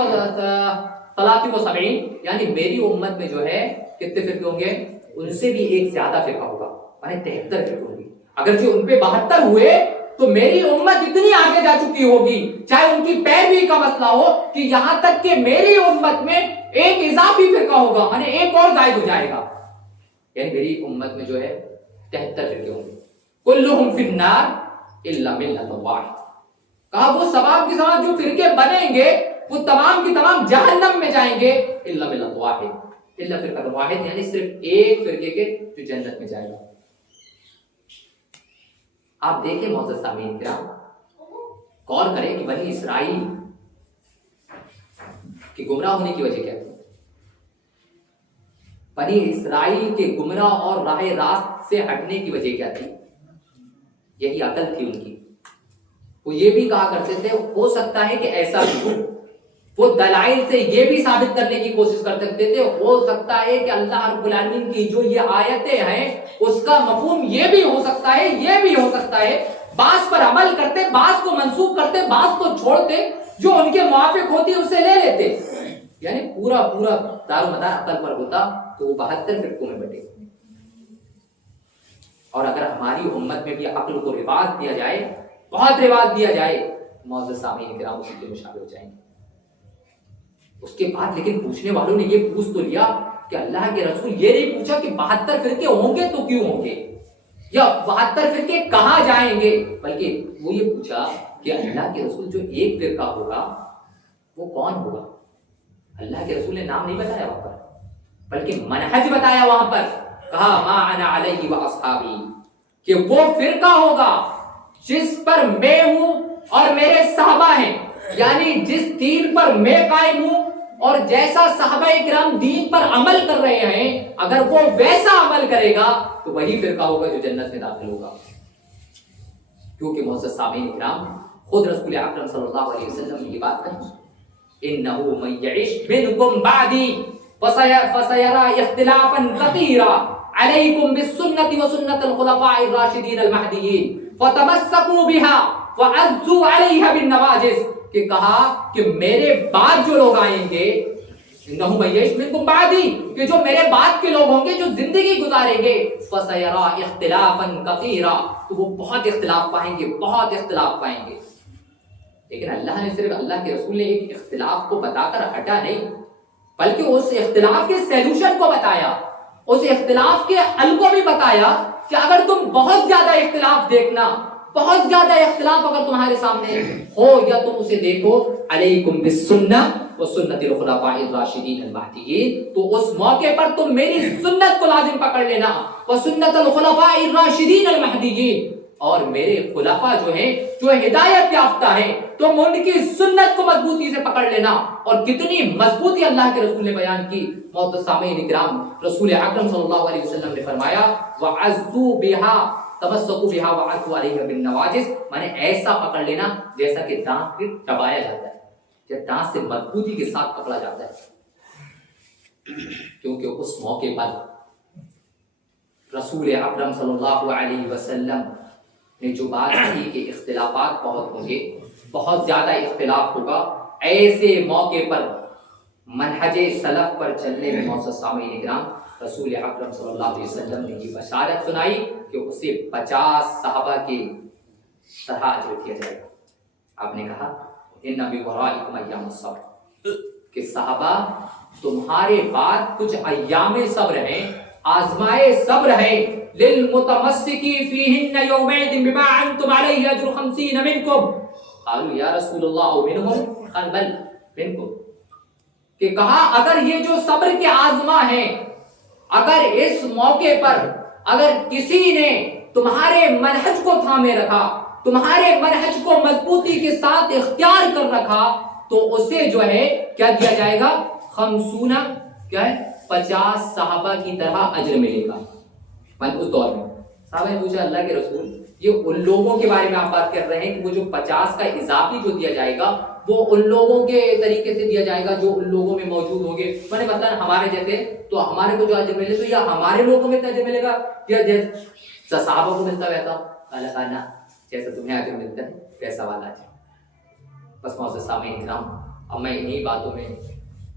و سبعین، یعنی میری امت میں جو ہے کتنے فرقے ہوں گے؟ ان سے بھی ایک زیادہ فرقہ ہوگا، یعنی 73 فرقے ہوں گے۔ اگر جو ان پہ 72 ہوئے تو میری امت اتنی آگے جا چکی ہوگی، چاہے ان کی پیروی کا مسئلہ ہو، کہ یہاں تک کہ میری امت میں ایک اضافی فرقہ ہوگا، یعنی ایک اور زائد ہو جائے گا، یعنی میری امت میں جو ہے 73 فرقے ہوں گے۔ کلہم فی النار الا ملۃ واحد، کہا وہ سواب کے ساتھ جو فرقے بنیں گے وہ تمام کی تمام جہنم میں جائیں گے، الا ملۃ واحد، الا فرقہ واحد، یعنی صرف ایک فرقے کے جو جنت میں جائے گا۔ آپ دیکھیں معزز سامعین کرام، غور کریں کہ بنی اسرائیل کی گمراہ ہونے کی وجہ کیا تھی؟ بنی اسرائیل کے گمراہ اور راہ راست سے ہٹنے کی وجہ کیا تھی؟ یہی عقل تھی ان کی۔ وہ یہ بھی کہا کرتے تھے ہو سکتا ہے کہ ایسا بھی ہو، وہ دلائل سے یہ بھی ثابت کرنے کی کوشش کر سکتے تھے ہو سکتا ہے کہ اللہ رب العالمین کی جو یہ آیتیں ہیں اس کا مفہوم یہ بھی ہو سکتا ہے، یہ بھی ہو سکتا ہے، بعض پر عمل کرتے، بعض کو منسوخ کرتے، بعض کو چھوڑتے، جو ان کے موافق ہوتی اسے لے لیتے، یعنی پورا دار و مدار عقل پر ہوتا تو وہ 72 فرقوں میں بٹے۔ اور اگر ہماری امت میں بھی عقل کو رواج دیا جائے، بہت رواج دیا جائے، معزز سامعین کرام اسی کے مشابہ ہو جائیں گے۔ اس کے بعد لیکن پوچھنے والوں نے یہ پوچھ تو لیا کہ اللہ کے رسول یہ نہیں پوچھا کہ 72 فرقے ہوں گے تو کیوں ہوں گے، یا 72 فرقے کہاں جائیں گے، بلکہ وہ یہ پوچھا کہ اللہ کے رسول جو ایک فرقہ ہوگا وہ کون ہوگا؟ اللہ کے رسول نے نام نہیں بتایا وہاں پر، بلکہ منہج بتایا وہاں پر، کہا ما انا علیہ واصحابی، کہ وہ فرقہ ہوگا جس پر میں ہوں اور میرے صحابہ ہیں، یعنی جس دین پر میں قائم ہوں اور جیسا صحابہ کرام دین پر عمل کر رہے ہیں، اگر وہ ویسا عمل کرے گا تو وہی فرقہ ہوگا جو جنت میں داخل ہوگا۔ کیونکہ معزز سامعین کرام خود رسول اکرم صلی اللہ علیہ وسلم نے یہ بات کہی، انه من يعش منكم بعدي فسيرى اختلافا كثيرا عليكم بالسنة وسنة الخلفاء الراشدين المهديين فتمسكوا بها وعضوا عليها بالنواجذ، کہ کہا کہ میرے بعد جو لوگ آئیں گے، انه من يعش منكم بعدي، کہ جو میرے بعد کے لوگ ہوں گے جو زندگی گزاریں گے، فسيرى اختلافا كثيرا، تو وہ بہت اختلاف پائیں گے، بہت اختلاف پائیں گے۔ لیکن اللہ نے صرف، اللہ کے رسول نے ایک اختلاف کو بتا کر ہٹا نہیں، بلکہ اس اختلاف کے سیلوشن کو بتایا، اس اختلاف کے حل کو بھی بتایا کہ اگر تم بہت زیادہ اختلاف دیکھنا، بہت زیادہ اختلاف اگر تمہارے سامنے ہو، یا تم اسے دیکھو، علیکم بالسنہ وسنت الخلفاء الراشدین المہدیین، تو اس موقع پر تم میری سنت کو لازم پکڑ لینا، وسنت الخلفاء الراشدین المہدیین، اور میرے خلفاء جو ہیں جو ہدایت یافتہ ہیں، تم ان کی سنت کو مضبوطی سے پکڑ لینا۔ اور کتنی مضبوطی اللہ کے رسول نے بیان کی، معزز سامعین اکرام، رسول اکرم صلی اللہ علیہ وسلم نے فرمایا وَعَزُّوا بِهَا تَمَسَّكُوا بِهَا وَعَضُّوا عَلَيْهَا بِالنَّوَاجِذ، مانے ایسا پکڑ لینا جیسا کہ دانت سے چبایا جاتا ہے، یا دانت سے مضبوطی کے ساتھ پکڑا جاتا ہے، کیونکہ اس موقع پر رسول اکرم صلی اللہ علیہ وسلم نے جو بات کہی کہ اختلافات بہت ہوں گے، بہت زیادہ اختلاف ہوگا، ایسے موقع پر منہج سلف پر چلنے میں معزز سامعین کرام رسول اکرم صلی اللہ علیہ وسلم نے یہ بشارت سنائی کہ اسے 50 صحابہ کی طرح اجر کیا جائے گا۔ آپ نے کہا ان بورائکم ایام الصبر، کہ صحابہ تمہارے بعد کچھ ایام صبر ہیں، آزمائے صبر ہیں، للمتمسکی فیہن یومئذ بما انتم علیہ اجر 50 منکم، قالوا یا رسول اللہ منہم قال بل منکم، کہ کہا اگر یہ جو صبر کے آزما ہیں، اگر اس موقع پر اگر کسی نے تمہارے منہج کو تھامے رکھا، تمہارے منہج کو مضبوطی کے ساتھ اختیار کر رکھا، تو اسے جو ہے کیا دیا جائے گا؟ 50 کیا ہے 50 صحابہ کی طرح اجر ملے گا۔ اس دور میں صحابہ نے پوچھا اللہ کے رسول یہ ان لوگوں کے بارے میں آپ بات کر رہے ہیں کہ وہ جو 50 کا اضافی جو دیا جائے گا وہ ان لوگوں کے طریقے سے دیا جائے گا جو ان لوگوں میں موجود ہوں گے، میں نے مطلب ہمارے جیسے، تو ہمارے کو جو اجر ملے تو یا ہمارے لوگوں میں اجر ملے گا یا جیسا صحابہ کو ملتا ویسا؟ اللہ تعالیٰ جیسا تمہیں اجر ملتا ہے ویسا والا اجر۔ بس معزز سامعین کرام، اب میں انہی باتوں میں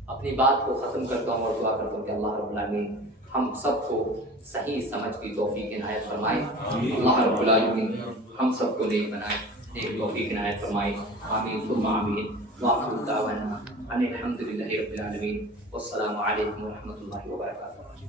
اپنی بات کو ختم کرتا ہوں اور دعا کرتا ہوں کہ اللہ رب العالمین ہم سب کو صحیح سمجھ کی توفیق عنایت فرمائے. اللہ رب العالمین ہم سب کو نیک بنائے، نیک توفیق عنایت فرمائے. آمین ثم آمین. وآخر دعوانا ان الحمد للہ رب العالمین. والسلام علیکم ورحمۃ اللہ وبرکاتہ.